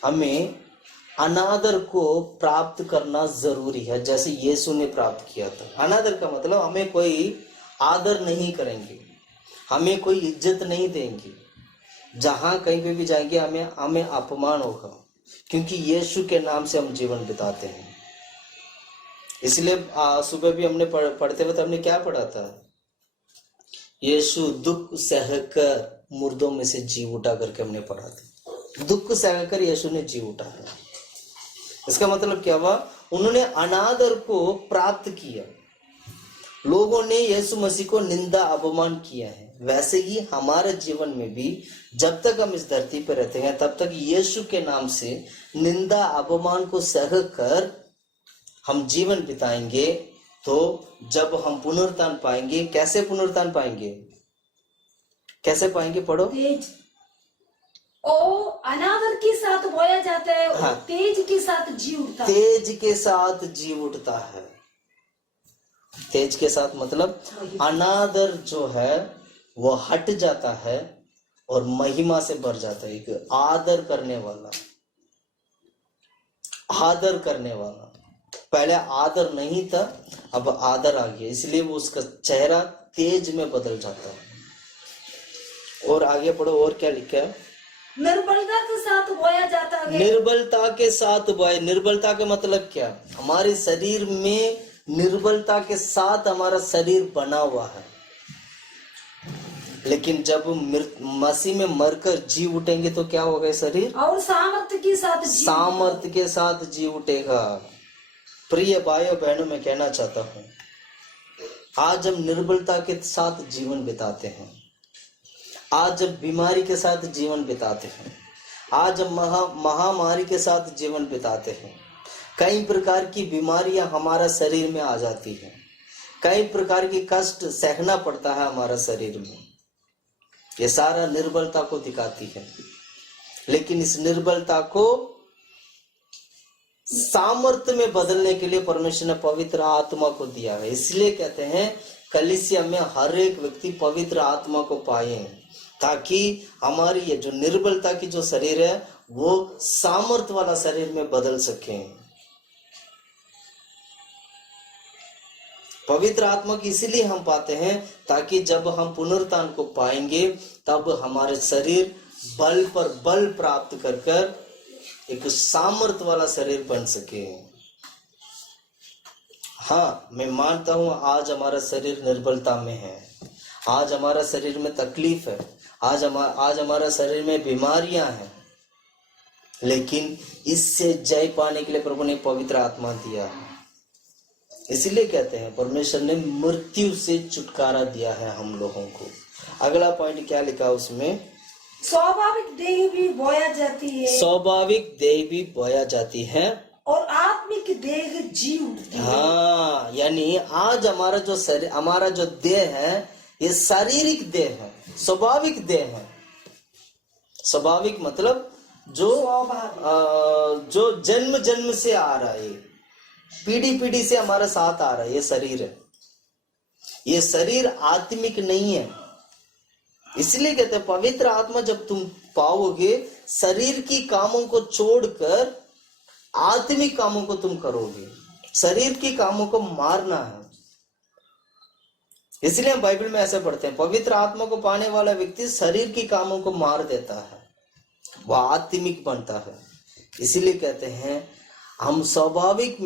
हमें अनादर को प्राप्त करना जरूरी है, जैसे यीशु ने प्राप्त किया था। अनादर का मतलब हमें कोई आदर नहीं करेंगे, हमें कोई इज्जत नहीं देंगे, जहां कहीं पे भी जाएंगे हमें अपमान होगा, क्योंकि यीशु के नाम से हम जीवन बिताते हैं। इसलिए सुबह भी हमने पढ़ते वक्त हमने क्या पढ़ा था? यीशु दुख सहकर मुर्दों में से जी उठा करके हमने पढ़ा था। दुख सहकर यीशु ने जी उठा है। इसका मतलब क्या हुआ? उन्होंने अनादर को प्राप्त किया। लोगों ने यीशु मसीह को निंदा अपमान किया है, वैसे ही हमारे जीवन में भी जब तक हम इस धरती पर रहते हैं तब तक यीशु के नाम से निंदा अपमान को सह कर हम जीवन बिताएंगे। तो जब हम पुनरुत्थान पाएंगे, कैसे पुनरुत्थान पाएंगे, कैसे पाएंगे, पढ़ो। तेज और अनादर के साथ बोया जाता है और हाँ। तेज के साथ जी उठता है। तेज के साथ जी उठता है। तेज के साथ मतलब अनादर जो है वो हट जाता है और महिमा से भर जाता है। एक आदर करने वाला, आदर करने वाला, पहले आदर नहीं था, अब आदर आ गया, इसलिए वो उसका चेहरा तेज में बदल जाता है। और आगे पढ़ो, और क्या लिखा है। निर्बलता के साथ बोया जाता है। निर्बलता के साथ बोया, निर्बलता का मतलब क्या, हमारे शरीर में निर्बलता के साथ हमारा शरीर बना हुआ है, लेकिन जब मसीह में मरकर जी उठेंगे तो क्या होगा, शरीर और सामर्थ्य के साथ सामर्थ्य के साथ जी उठेगा। प्रिय भाइयों बहनों, मैं कहना चाहता हूँ, आज हम निर्बलता के साथ जीवन बिताते हैं, आज जब बीमारी के साथ जीवन बिताते हैं, आज हम महामारी के साथ जीवन बिताते हैं। कई प्रकार की बीमारियां हमारा शरीर में आ जाती हैं, कई प्रकार की कष्ट सहना पड़ता है हमारा शरीर में, ये सारा निर्बलता को दिखाती है। लेकिन इस निर्बलता को सामर्थ्य में बदलने के लिए परमेश्वर ने पवित्र आत्मा को दिया है। इसलिए कहते हैं कलीसिया में हर एक व्यक्ति पवित्र आत्मा को पाए, ताकि हमारी ये जो निर्बलता की जो शरीर है वो सामर्थ वाला शरीर में बदल सके। पवित्र आत्मा की इसीलिए हम पाते हैं ताकि जब हम पुनरुत्थान को पाएंगे तब हमारे शरीर बल पर बल प्राप्त कर कर एक सामर्थ वाला शरीर बन सके। हाँ, मैं मानता हूं आज हमारा शरीर निर्बलता में है, आज हमारा शरीर में तकलीफ है, आज हमारा शरीर में बीमारियां हैं, लेकिन इससे जय पाने के लिए प्रभु ने पवित्र आत्मा दिया है। इसीलिए कहते हैं परमेश्वर ने मृत्यु से छुटकारा दिया है हम लोगों को। अगला पॉइंट क्या लिखा उसमें, स्वाभाविक देह भी बोया जाती है, स्वाभाविक देह भी बोया जाती है और आत्मिक देह जी उठती है। हाँ, यानी आज हमारा जो शरीर, हमारा जो देह है ये शारीरिक देह है, स्वाभाविक देह है। स्वाभाविक मतलब जो जन्म जन्म से आ रहा है, पीढ़ी पीढ़ी से हमारा साथ आ रहा है, ये शरीर है। ये शरीर आत्मिक नहीं है। इसलिए कहते हैं पवित्र आत्मा जब तुम पाओगे, शरीर की कामों को छोड़कर आत्मिक कामों को तुम करोगे। शरीर की कामों को मारना है। इसलिए हम बाइबल में ऐसे पढ़ते हैं, पवित्र आत्मा को पाने वाला व्यक्ति शरीर की कामों को मार देता है, वह आत्मिक बनता है। इसीलिए कहते हैं हम स्वाभाविक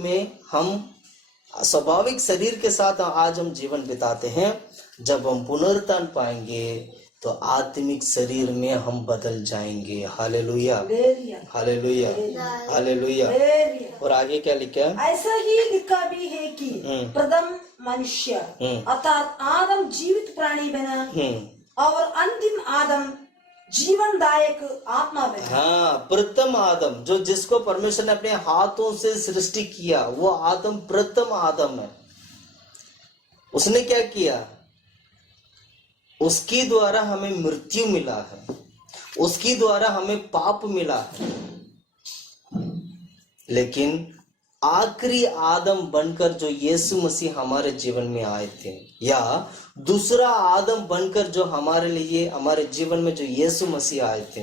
शरीर के साथ आज हम जीवन बिताते हैं। जब हम पुनरुत्थान पाएंगे तो आत्मिक शरीर में हम बदल जाएंगे। Hallelujah, hallelujah, hallelujah. और आगे क्या लिखा है, ऐसा ही लिखा भी है कि प्रथम मनुष्य अर्थात आदम जीवित प्राणी बना और अंतिम आदम जीवनदायक आत्मा बना। हाँ, प्रथम आदम जो जिसको परमेश्वर ने अपने हाथों से सृष्टि किया, वो आदम प्रथम आदम है। उसने क्या किया, उसके द्वारा हमें मृत्यु मिला है, उसके द्वारा हमें पाप मिला है। लेकिन आखिरी आदम बनकर जो यीशु मसीह हमारे जीवन में आए थे, या दूसरा आदम बनकर जो हमारे लिए हमारे जीवन में जो यीशु मसीह आए थे,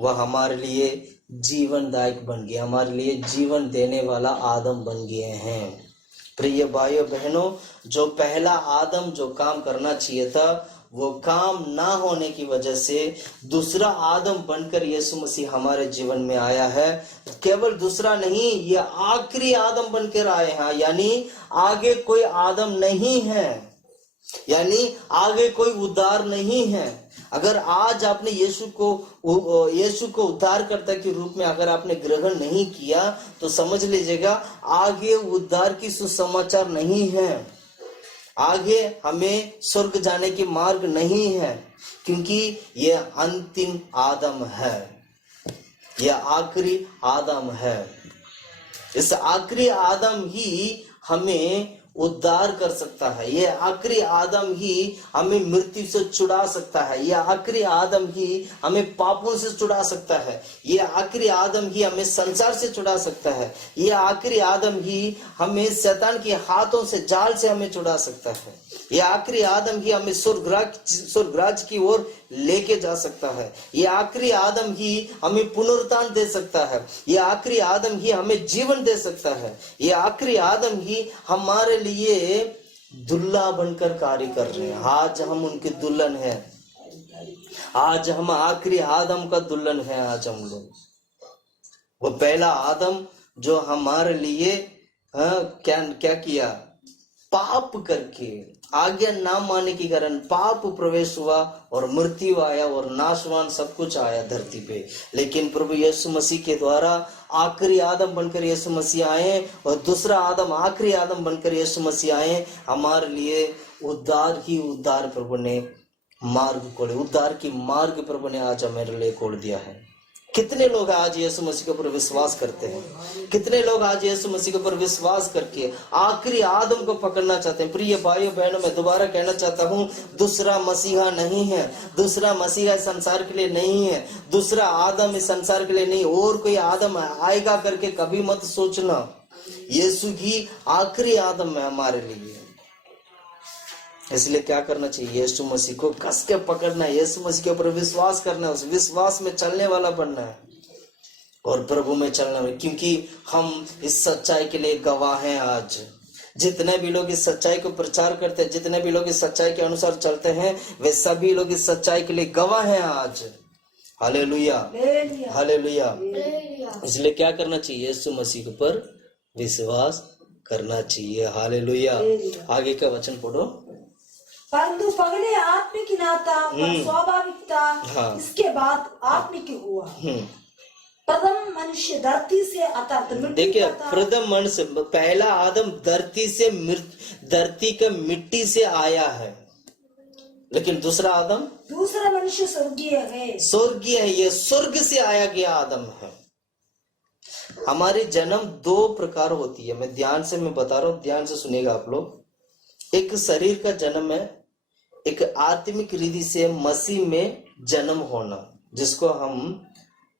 वह हमारे लिए जीवनदायक बन गए, हमारे लिए जीवन देने वाला आदम बन गए हैं। प्रिय भाइयों बहनों, जो पहला आदम जो काम करना चाहिए था वो काम ना होने की वजह से दूसरा आदम बनकर यीशु मसीह हमारे जीवन में आया है। केवल दूसरा नहीं, ये आखिरी आदम बनकर आए हैं, यानी आगे कोई आदम नहीं है, यानी आगे कोई उद्धार नहीं है। अगर आज आपने यीशु को उद्धारकर्ता के रूप में अगर आपने ग्रहण नहीं किया तो समझ लीजिएगा आगे उद्धार की सुसमाचार नहीं है। आगे हमें स्वर्ग जाने की मार्ग नहीं है, क्योंकि यह अंतिम आदम है, यह आखिरी आदम है। इस आखिरी आदम ही हमें उद्धार कर सकता है, यह आखिरी आदम ही हमें मृत्यु से छुड़ा सकता है, यह आखिरी आदम ही हमें पापों से छुड़ा सकता है, यह आखिरी आदम ही हमें संसार से छुड़ा सकता है, यह आखिरी आदम ही हमें शैतान के हाथों से, जाल से हमें छुड़ा सकता है, यह आखिरी आदम ही हमें स्वर्गराज की ओर लेके जा सकता है, यह आखिरी आदम ही हमें पुनरुत्थान दे सकता है, यह आखिरी आदम ही हमें जीवन दे सकता है, यह आखिरी आदम ही हमारे लिए दुल्हा बनकर कार्य कर रहे हैं। आज हम उनके दुल्हन हैं, आज हम आखिरी आदम का दुल्हन है। आज हम लोग, वो पहला आदम जो हमारे लिए क्या किया, पाप करके, आज्ञा ना मानने के कारण पाप प्रवेश हुआ और मृत्यु आया और नाशवान सब कुछ आया धरती पे। लेकिन प्रभु यीशु मसीह के द्वारा आखिरी आदम बनकर यीशु मसीह आए और दूसरा आदम आखिरी आदम बनकर यीशु मसीह आए। हमारे लिए उद्धार ही उद्धार प्रभु ने मार्ग खोले, उद्धार की मार्ग प्रभु ने आज हमारे लिए खोल दिया है। कितने लोग आज यीशु मसीह के ऊपर विश्वास करते हैं, कितने लोग आज यीशु मसीह के ऊपर विश्वास करके आखिरी आदम को पकड़ना चाहते हैं। प्रिय भाइयों बहनों, मैं दोबारा कहना चाहता हूँ, दूसरा मसीहा नहीं है, दूसरा मसीहा इस संसार के लिए नहीं है, दूसरा आदम इस संसार के लिए नहीं, और कोई आदम आएगा करके कभी मत सोचना। यीशु ही आखिरी आदम है हमारे लिए। इसलिए क्या करना चाहिए, यीशु मसीह को कस के पकड़ना है, यीशु मसीह के ऊपर विश्वास करना है, उस विश्वास में चलने वाला बनना है और प्रभु में चलना है, क्योंकि हम इस सच्चाई के लिए गवाह हैं। आज जितने भी लोग इस सच्चाई को प्रचार करते हैं, जितने भी लोग इस सच्चाई के अनुसार चलते हैं, वे सभी लोग इस सच्चाई के लिए गवाह हैं आज। Hallelujah, hallelujah. इसलिए क्या करना चाहिए, यीशु मसीह के ऊपर विश्वास करना चाहिए। हालेलुया। आगे का वचन पढ़ो। परंतु पहले आत्मिक नाता और स्वाभाविकता, इसके बाद आत्मिक हुआ। प्रथम मनुष्य धरती से अर्थात देखिए, प्रथम मनुष्य, पहला आदम धरती के मिट्टी से आया है, लेकिन दूसरा आदम, दूसरा मनुष्य स्वर्गीय है, स्वर्गीय है, ये स्वर्ग से आया गया आदम है। हमारी जन्म दो प्रकार होती है, मैं ध्यान से बता रहा हूँ, ध्यान से सुनिएगा आप लोग। एक शरीर का जन्म है, एक आत्मिक रीति से मसीह में जन्म होना, जिसको हम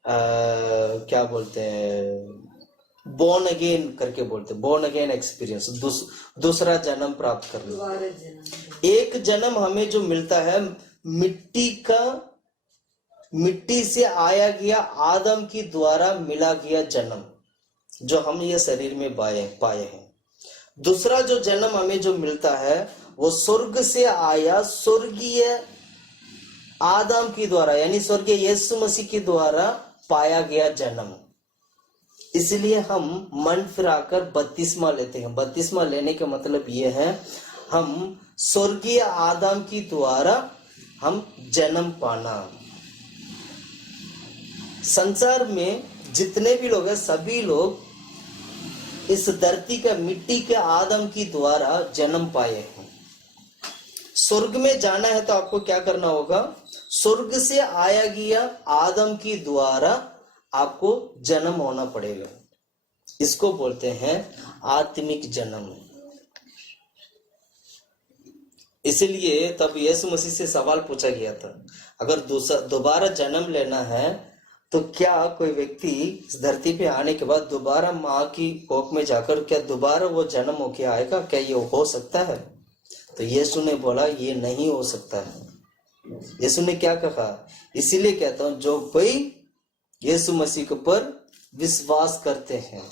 क्या बोलते हैं, बोर्न अगेन करके बोलते हैं, बोर्न अगेन एक्सपीरियंस, दूसरा जन्म प्राप्त करना। एक जन्म हमें जो मिलता है मिट्टी से आया गया आदम की द्वारा मिला गया जन्म, जो हम ये शरीर में पाए हैं। दूसरा जो जन्म हमें जो मिलता है वो स्वर्ग से आया, स्वर्गीय आदम की द्वारा, यानी स्वर्गीय यीशु मसीह के द्वारा पाया गया जन्म। इसलिए हम मन फिराकर बपतिस्मा लेते हैं। बपतिस्मा लेने का मतलब ये है, हम स्वर्गीय आदम की द्वारा हम जन्म पाना। संसार में जितने भी लोग हैं, सभी लोग इस धरती का मिट्टी के आदम की द्वारा जन्म पाए हैं। स्वर्ग में जाना है तो आपको क्या करना होगा, स्वर्ग से आया गया आदम की द्वारा आपको जन्म होना पड़ेगा। इसको बोलते हैं आत्मिक जन्म। इसलिए तब यीशु मसीह से सवाल पूछा गया था, अगर दोबारा जन्म लेना है तो क्या कोई व्यक्ति इस धरती पे आने के बाद दोबारा माँ की कोख में जाकर क्या दोबारा वो जन्म होके आएगा, क्या ये हो सकता है? तो यीशु ने बोला ये नहीं हो सकता है। यीशु ने क्या कहा, इसीलिए कहता हूं, जो कोई यीशु मसीह के ऊपर विश्वास करते हैं,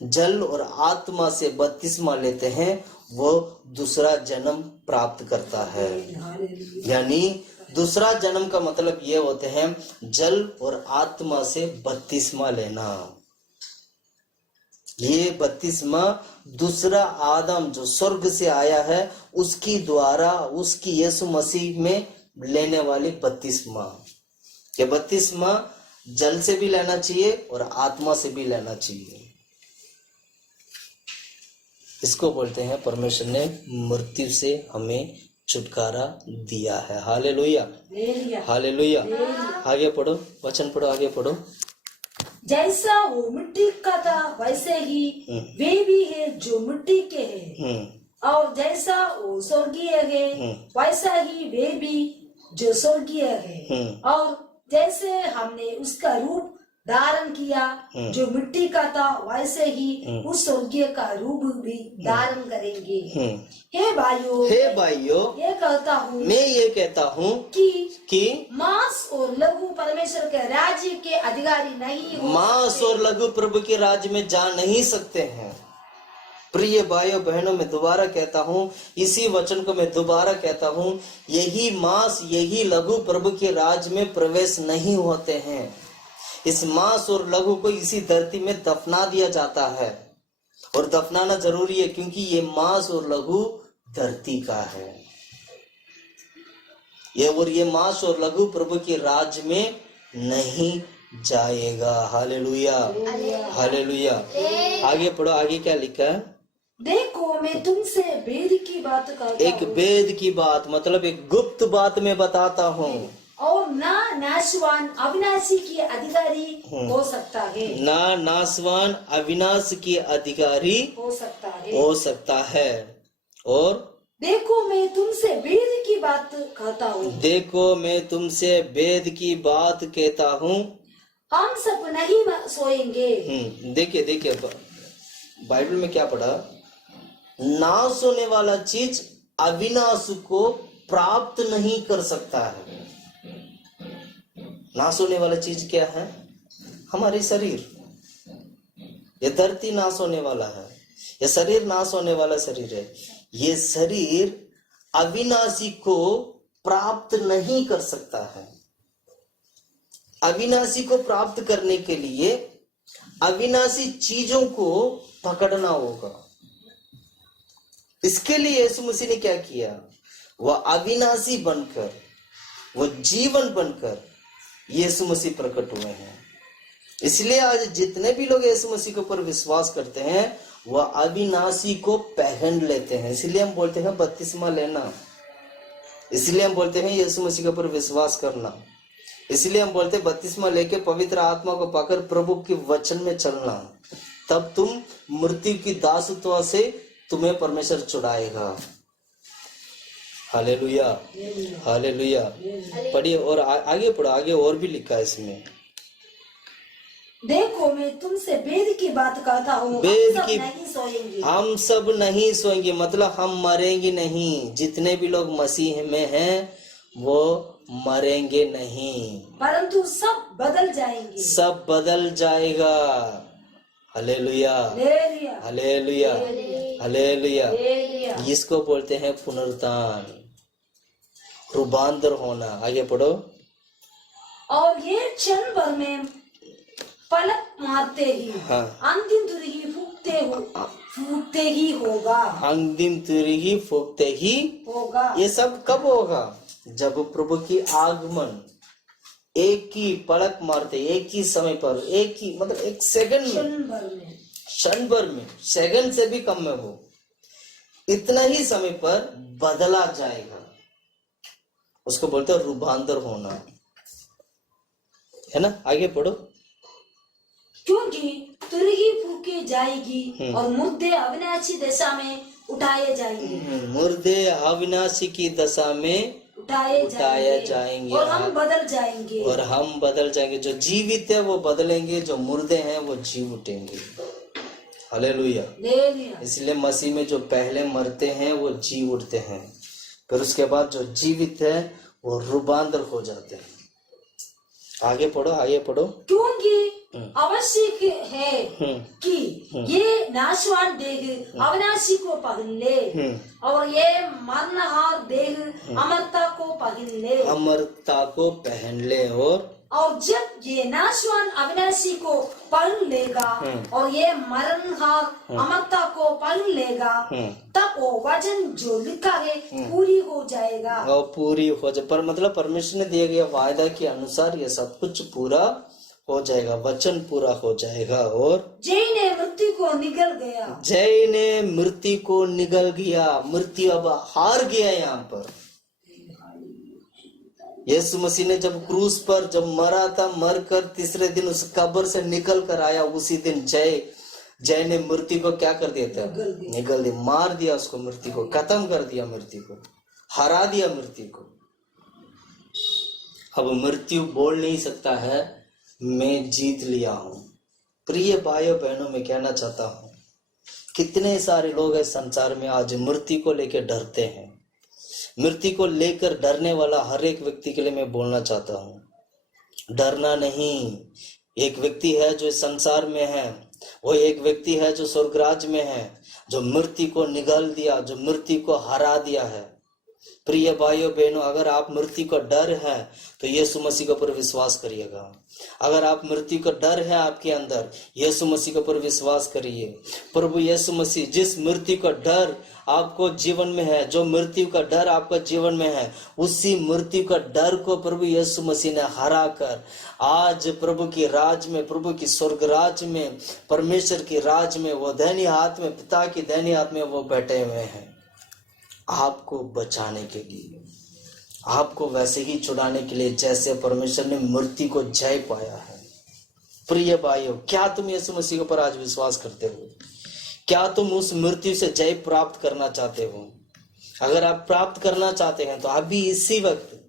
जल और आत्मा से बपतिस्मा लेते हैं, वो दूसरा जन्म प्राप्त करता है। यानी दूसरा जन्म का मतलब ये होते हैं जल और आत्मा से बपतिस्मा लेना। ये बपतिस्मा दूसरा आदम जो स्वर्ग से आया है उसकी द्वारा, उसकी यीशु मसीह में लेने वाली बपतिस्मा। ये बपतिस्मा जल से भी लेना चाहिए और आत्मा से भी लेना चाहिए। इसको बोलते हैं परमेश्वर ने मृत्यु से हमें छुटकारा दिया है। Hallelujah, hallelujah. आगे पढ़ो, वचन पढ़ो, आगे पढ़ो। जैसा वो मिट्टी का था वैसे ही वे भी है जो मिट्टी के हैं, और जैसा वो स्वर्गीय है वैसा ही वे भी जो स्वर्गीय है, और जैसे हमने उसका रूप धारण किया जो मिट्टी का था वैसे ही उस स्वर्गीय का रूप भी धारण करेंगे। हे भाइयों, ये कहता हूँ, मैं ये कहता हूँ कि मांस और लघु परमेश्वर के राज्य के अधिकारी नहीं हो, मांस और लघु प्रभु के राज्य में जा नहीं सकते हैं। प्रिय भाइयों बहनों, मैं दोबारा कहता हूँ, इसी वचन को मैं दोबारा कहता हूँ, यही मांस यही लघु प्रभु के राज्य में प्रवेश नहीं होते हैं। इस मांस और लघु को इसी धरती में दफना दिया जाता है, और दफनाना जरूरी है क्योंकि ये मांस और लघु धरती का है। ये मांस और लघु प्रभु के राज्य में नहीं जाएगा। Hallelujah, hallelujah. आगे पढ़ो, आगे क्या लिखा है? देखो मैं तुमसे भेद की बात करता एक भेद की बात मतलब एक गुप्त बात में बताता हूँ, और ना नाशवान अविनाशी की अधिकारी हो सकता है, ना नाशवान अविनाश के अधिकारी हो सकता है। और देखो मैं तुमसे भेद की बात कहता हूँ, देखो मैं तुमसे भेद की बात कहता हूँ, हम सब नहीं सोएंगे। देखिए बाइबल में क्या पढ़ा? नाश होने वाला चीज अविनाश को प्राप्त नहीं कर सकता है। नाश होने वाला चीज क्या है? हमारे शरीर। ये धरती नाश होने वाला है, ये शरीर नाश होने वाला शरीर है। ये शरीर अविनाशी को प्राप्त नहीं कर सकता है। अविनाशी को प्राप्त करने के लिए अविनाशी चीजों को पकड़ना होगा। इसके लिए यीशु मसीह ने क्या किया? वह अविनाशी बनकर, वह जीवन बनकर यीशु मसीह प्रकट हुए हैं। इसलिए आज जितने भी लोग यीशु मसीह के ऊपर विश्वास करते हैं वह अविनाशी को पहन लेते हैं। इसलिए हम बोलते हैं बपतिस्मा लेना, इसलिए हम बोलते हैं यीशु मसीह के ऊपर विश्वास करना, इसलिए हम बोलते हैं बपतिस्मा लेके पवित्र आत्मा को पाकर प्रभु के वचन में चलना। तब तुम मृत्यु की दासत्व से तुम्हें परमेश्वर छुड़ाएगा। Hallelujah, hallelujah. पढ़िए और आगे पढ़ो, आगे और भी लिखा है इसमें। देखो मैं तुमसे भेद की बात कहता हूँ, हम सब नहीं सोएंगे मतलब हम मरेंगे नहीं। जितने भी लोग मसीह में हैं वो मरेंगे नहीं, परंतु सब बदल जाएंगे, सब बदल जाएगा। Hallelujah, hallelujah, hallelujah. इसको बोलते हैं पुनरुत्थान, रूपांतर होना। आगे पढ़ो। और ये क्षण भर में पलक मारते ही अंतिम तुरही फूकते ही होगा, अंतिम तुरही फूकते ही होगा। ये सब कब होगा? जब प्रभु की आगमन एक ही पलक मारते, एक ही समय पर, एक ही मतलब एक सेकंड में, क्षण भर में, सेकंड से भी कम में, वो इतना ही समय पर बदला जाएगा। उसको बोलते हैं रूपांतर होना, है ना? आगे पढ़ो। क्योंकि तुरही फूकी जाएगी और मुर्दे अविनाशी दशा में उठाए जाएंगे, मुर्दे अविनाशी की दशा में उठाए जाएंगे और हम बदल जाएंगे, और हम बदल जाएंगे। जो जीवित है वो बदलेंगे, जो मुर्दे हैं वो जी उठेंगे। हालेलुया। इसलिए मसीह में जो पहले मरते हैं वो जी उठते हैं, फिर उसके बाद जो जीवित है वो रूपांतर हो जाते हैं। आगे पढ़ो, आगे पढ़ो। क्योंकि आवश्यक है कि ये नाशवान देह अविनाशी को पहन ले, और ये मरणहार देह अमरता को पहन ले, अमरता को पहन ले। और जब ये नाशवान अविनाशी को पहन लेगा और ये मरणहार अमरता को पहन लेगा, तब वो वचन जो लिखा है पूरी हो जाएगा, और पूरी हो जाए। पर मतलब परमेश्वर ने दिए गए वायदा के अनुसार ये सब कुछ पूरा हो जाएगा, वचन पूरा हो जाएगा। और जय ने मृत्यु को निगल गया, जय ने मृत्यु को निगल गया, मृत्यु अब हार गया। यहाँ पर यीशु मसीह ने जब क्रूस पर जब मरा था, मरकर तीसरे दिन उस कब्र से निकल कर आया, उसी दिन जय ने मृत्यु को क्या कर दिया था? निगल दिया, मार दिया उसको, मृत्यु को खत्म कर दिया, मृत्यु को हरा दिया, मृत्यु को। अब मृत्यु बोल नहीं सकता है मैं जीत लिया हूं। प्रिय भाइयों बहनों, मैं कहना चाहता हूं, कितने सारे लोग इस संसार में आज मृत्यु को लेकर डरते हैं। मृत्यु को लेकर डरने वाला हर एक व्यक्ति के लिए मैं बोलना चाहता हूं, डरना नहीं। एक व्यक्ति है जो इस संसार में है, वो एक व्यक्ति है जो स्वर्गराज में है, जो मृत्यु को निगल दिया, जो मृत्यु को हरा दिया है। प्रिय भाइयों बहनों, अगर आप मृत्यु का डर है तो यीशु मसीह के ऊपर विश्वास करिएगा। अगर आप मृत्यु का डर है आपके अंदर, यीशु मसीह के ऊपर विश्वास करिए। प्रभु यीशु मसीह जिस मृत्यु का डर आपको जीवन में है, जो मृत्यु का डर आपका जीवन में है, उसी मृत्यु का डर को प्रभु यीशु मसीह ने हरा कर आज प्रभु की राज में, प्रभु की स्वर्ग राज में, परमेश्वर की राज में, वो दैनी हाथ में, पिता की दैनी हाथ में वो बैठे हुए हैं, आपको बचाने के लिए, आपको वैसे ही छुड़ाने के लिए जैसे परमेश्वर ने मृत्यु को जय पाया है। प्रिय भाइयों, क्या तुम यीशु मसीह के ऊपर आज विश्वास करते हो? क्या तुम उस मृत्यु से जय प्राप्त करना चाहते हो? अगर आप प्राप्त करना चाहते हैं तो अभी इसी वक्त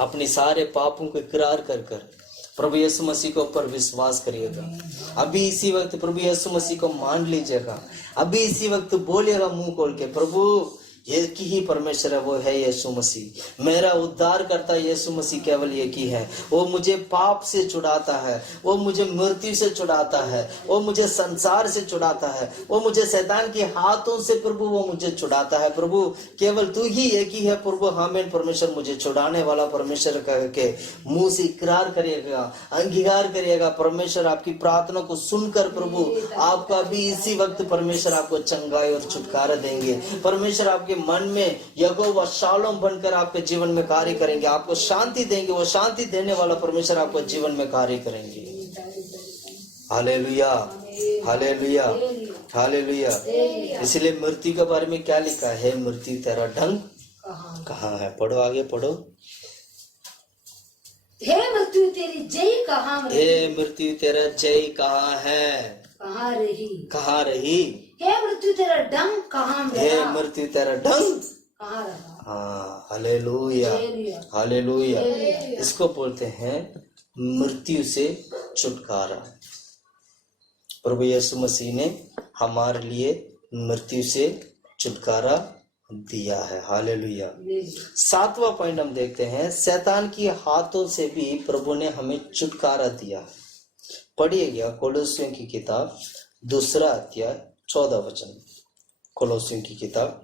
अपने सारे पापों को इकरार कर प्रभु यीशु मसीह के ऊपर विश्वास करिएगा। अभी इसी वक्त प्रभु यीशु मसीह को मान लीजिएगा। अभी इसी वक्त बोलिएगा मुंह खोल के, प्रभु एक ही परमेश्वर है, वो है यीशु मसीह। मेरा उद्धार करता यीशु मसीह केवल एक ही है। वो मुझे पाप से छुड़ाता है, वो मुझे मृत्यु से छुड़ाता है, वो मुझे संसार से छुड़ाता है, वो मुझे शैतान के हाथों से प्रभु वो मुझे छुड़ाता है। प्रभु केवल तू ही एक ही है प्रभु, आमीन। परमेश्वर मुझे छुड़ाने वाला परमेश्वर करके मुंह से इकरार करिएगा, अंगीकार करिएगा। परमेश्वर आपकी प्रार्थना को सुनकर प्रभु आपका भी इसी वक्त परमेश्वर आपको चंगाई और छुटकारा देंगे। परमेश्वर आपके मन में यहोवा शालोम बनकर आपके जीवन में कार्य करेंगे, आपको शांति देंगे। वो शांति देने वाला परमेश्वर आपको जीवन में कार्य करेंगे। Hallelujah, hallelujah, hallelujah. इसलिए मृत्यु के बारे में क्या लिखा है? मृत्यु तेरा ढंग कहाँ है? पढ़ो, आगे पढ़ो। हे मृत्यु तेरी जय कहाँ? हे मृत्यु तेरा जय कहाँ है? कहाँ रही? कहाँ रही? हे मृत्यु तेरा डंग कहाँ रहा? हे मृत्यु तेरा डंग कहाँ रहा? हाँ, हालेलुया, हालेलुया। इसको बोलते हैं मृत्यु से छुटकारा। प्रभु यीशु मसीह ने हमारे लिए मृत्यु से छुटकारा दिया है। हालेलुया। 7वां पॉइंट हम देखते हैं, शैतान की हाथों से भी प्रभु ने हमें छुटकारा दिया। पढ़िएगा कोलोसियों की किताब 2 अध्याय 14 वचन। कोलोसियों की किताब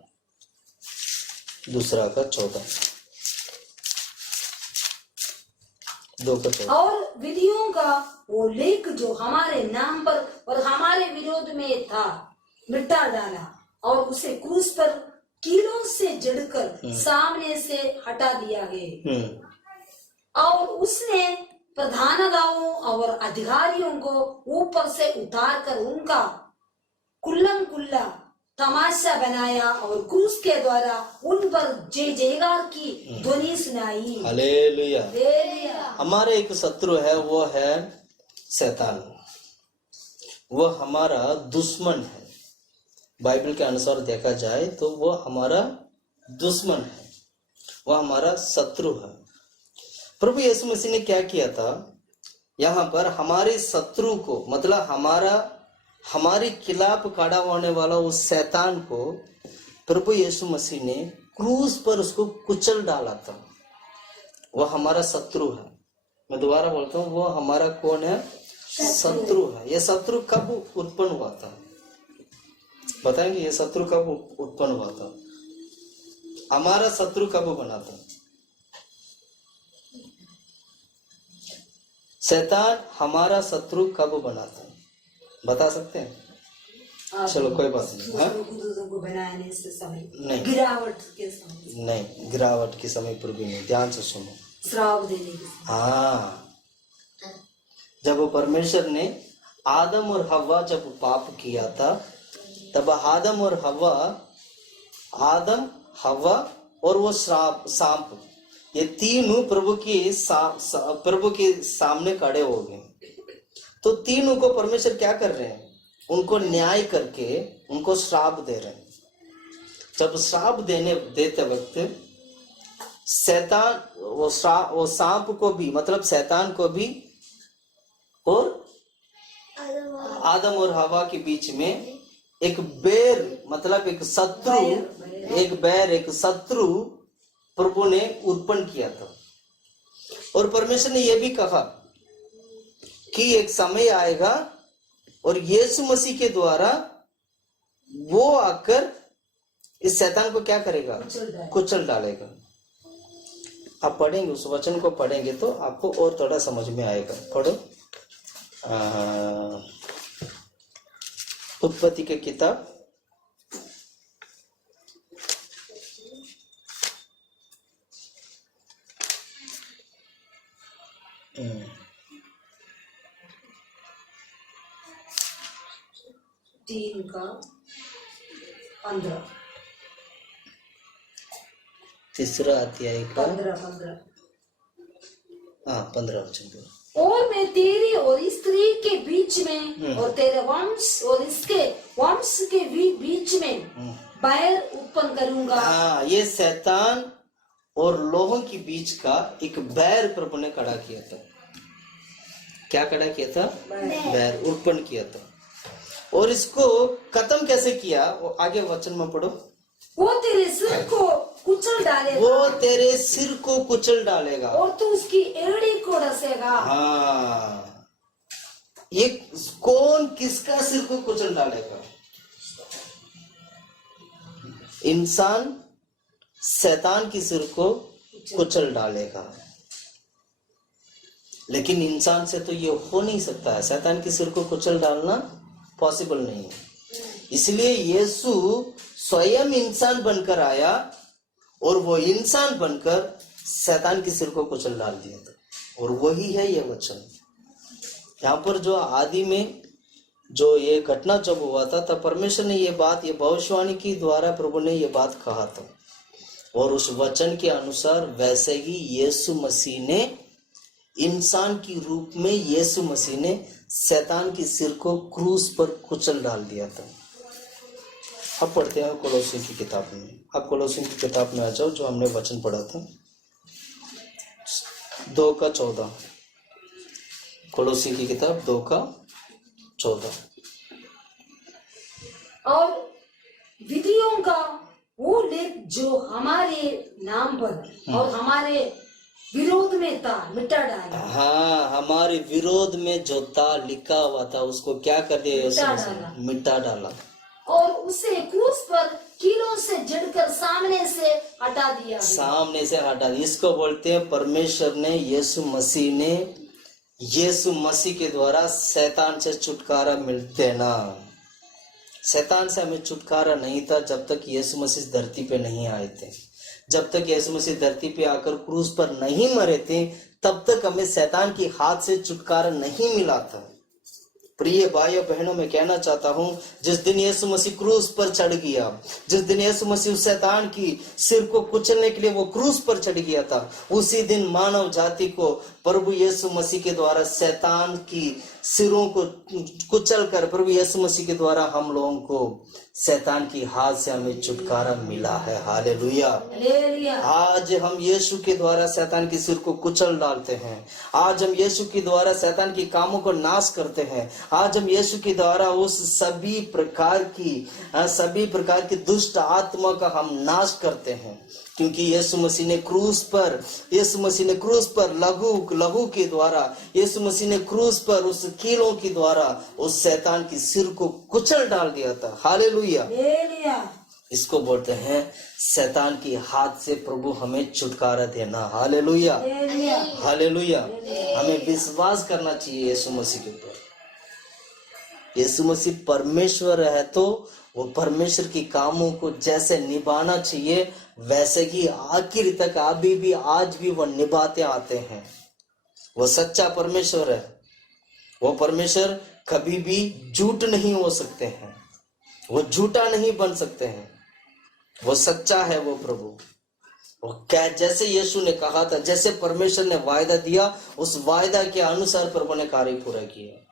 2:14 2:14। और विधियों का वो लेख जो हमारे नाम पर और हमारे विरोध में था मिटा डाला, और उसे क्रूस पर कीलों से जड़कर सामने से हटा दिया है। और उसने प्रधानताओं और अधिकारियों को ऊपर से उतार कर उनका कुल्लम कुल्ला तमाशा बनाया और क्रूस के द्वारा उन पर जय जयकार की ध्वनि सुनाई। हालेलुया। हमारे एक शत्रु है, वो है शैतान। वो हमारा दुश्मन है। बाइबल के अनुसार देखा जाए तो वो हमारा दुश्मन है, वो हमारा शत्रु है। प्रभु यीशु मसीह ने क्या किया था? यहाँ पर हमारे शत्रु को, मतलब हमारे खिलाफ खड़ा होने वाला उस शैतान को प्रभु यीशु मसीह ने क्रूस पर उसको कुचल डाला था। वो हमारा शत्रु है। मैं दोबारा बोलता हूँ, वो हमारा कौन है? शत्रु है। ये शत्रु कब उत्पन्न हुआ था? बताएंगे ये शत्रु कब उत्पन्न हुआ था? हमारा शत्रु कब बना था? शैतान हमारा शत्रु कब बना था? बता सकते हैं? चलो कोई बात नहीं। बनाने से समय नहीं, गिरावट के समय नहीं, गिरावट के समय प्रभु ने, ध्यान से सुनो, श्राप देने के। हाँ, जब परमेश्वर ने आदम और हव्वा जब पाप किया था, तब आदम और हव्वा, आदम, हव्वा और वो सांप, ये तीनों प्रभु के सामने खड़े हो गए। तो तीनों को परमेश्वर क्या कर रहे हैं? उनको न्याय करके उनको श्राप दे रहे हैं। जब श्राप देते वक्त शैतान, वो सांप को भी, मतलब शैतान को भी, और आदम और हवा के बीच में एक बैर, मतलब एक शत्रु प्रभु ने उत्पन्न किया था। और परमेश्वर ने यह भी कहा कि एक समय आएगा और यीशु मसीह के द्वारा वो आकर इस शैतान को क्या करेगा? कुचल डालेगा। आप पढ़ेंगे, उस वचन को पढ़ेंगे तो आपको और थोड़ा समझ में आएगा। पढ़ो उत्पत्ति की किताब, तीन का 15, तीसरा अध्याय का 15। 15 वचन। और मैं तेरी और स्त्री के बीच में और तेरे वंश और इसके वंश के बीच में बैर उत्पन्न करूंगा। हाँ, ये शैतान और लोगों के बीच का एक बैर प्रभु ने खड़ा किया था। क्या खड़ा किया था? बैर उत्पन्न किया था। और इसको खत्म कैसे किया? वो आगे वचन में पढ़ो। वो तेरे सिर को कुचल डालेगा, वो तेरे सिर को कुचल डालेगा और तू उसकी एड़ी को डसेगा। हाँ, ये कौन किसका सिर को कुचल डालेगा? इंसान शैतान की सिर को कुचल डालेगा। लेकिन इंसान से तो ये हो नहीं सकता है, शैतान की सिर को कुचल डालना पॉसिबल नहीं है। इसलिए यीशु स्वयं इंसान बनकर आया और वो इंसान बनकर शैतान की सिर को कुचल डाल दिया था। और वही है ये वचन। यहाँ पर जो आदि में जो ये घटना जब हुआ था, तब परमेश्वर ने ये बात, ये भविष्यवाणी के द्वारा प्रभु ने ये बात कहा था। और उस वचन के अनुसार वैसे ही यीशु मसीह ने इंसान की रूप में, यीशु मसीह ने शैतान की सिर को क्रूस पर कुचल डाल दिया था। अब पढ़ते हैं कोलोसियों की किताब में। अब कोलोसियों की किताब में आ जाओ, जो हमने वचन पढ़ा था 2 का 14। कोलोसियों की किताब 2 का 14। और विधियों का वो लेख जो हमारे नाम पर और हमारे विरोध में था, मिटा डाला। हाँ, हमारे विरोध में जो था लिखा हुआ था, उसको क्या कर दिया? मिटा डाला। और उसे क्रूस पर कीलों से जड़कर सामने से हटा दिया। सामने से हटा दिया। इसको बोलते हैं परमेश्वर ने, यीशु मसीह ने, यीशु मसीह के द्वारा शैतान से छुटकारा मिल देना। शैतान से हमें छुटकारा नहीं था जब तक यीशु मसीह धरती पे नहीं आए थे। जब तक यीशु मसीह धरती पे आकर क्रूस पर नहीं मरे थे, तब तक हमें शैतान की हाथ से छुटकारा नहीं मिला था। प्रिय भाइयों बहनों, मैं कहना चाहता हूं, जिस दिन यीशु मसीह क्रूस पर चढ़ गया, जिस दिन यीशु मसीह उस शैतान की सिर को कुचलने के लिए वो क्रूस पर चढ़ गया था, उसी दिन मानव जाति को प्रभु यीशु मसीह के द्वारा शैतान की सिरों को कुचल कर प्रभु यीशु मसीह के द्वारा हम लोगों को शैतान की हाथ से हमें छुटकारा मिला है। हालेलुया। आज हम यीशु के द्वारा शैतान की सिर को कुचल डालते हैं। आज हम यीशु के द्वारा शैतान की कामों को नाश करते हैं। आज हम यीशु के द्वारा उस सभी प्रकार की दुष्ट आत्मा का हम नाश करते हैं, क्योंकि यीशु मसीह ने क्रूस पर लहू के द्वारा, यीशु मसीह ने क्रूस पर उस कीलों के द्वारा उस शैतान की सिर को कुचल डाल दिया था। हालेलुया। इसको बोलते हैं शैतान की हाथ से प्रभु हमें छुटकारा देना। Hallelujah, hallelujah. हमें विश्वास करना चाहिए यीशु मसीह के ऊपर। यीशु मसीह परमेश्वर है तो वो परमेश्वर की कामों को जैसे निभाना चाहिए, वैसे ही आखिर तक अभी भी आज भी वो निभाते आते हैं। वो सच्चा परमेश्वर है। वो परमेश्वर कभी भी झूठ नहीं हो सकते हैं, वो झूठा नहीं बन सकते हैं, वो सच्चा है वो प्रभु। वो क्या, जैसे यीशु ने कहा था, जैसे परमेश्वर ने वायदा दिया, उस वायदा के अनुसार प्रभु ने कार्य पूरा किया।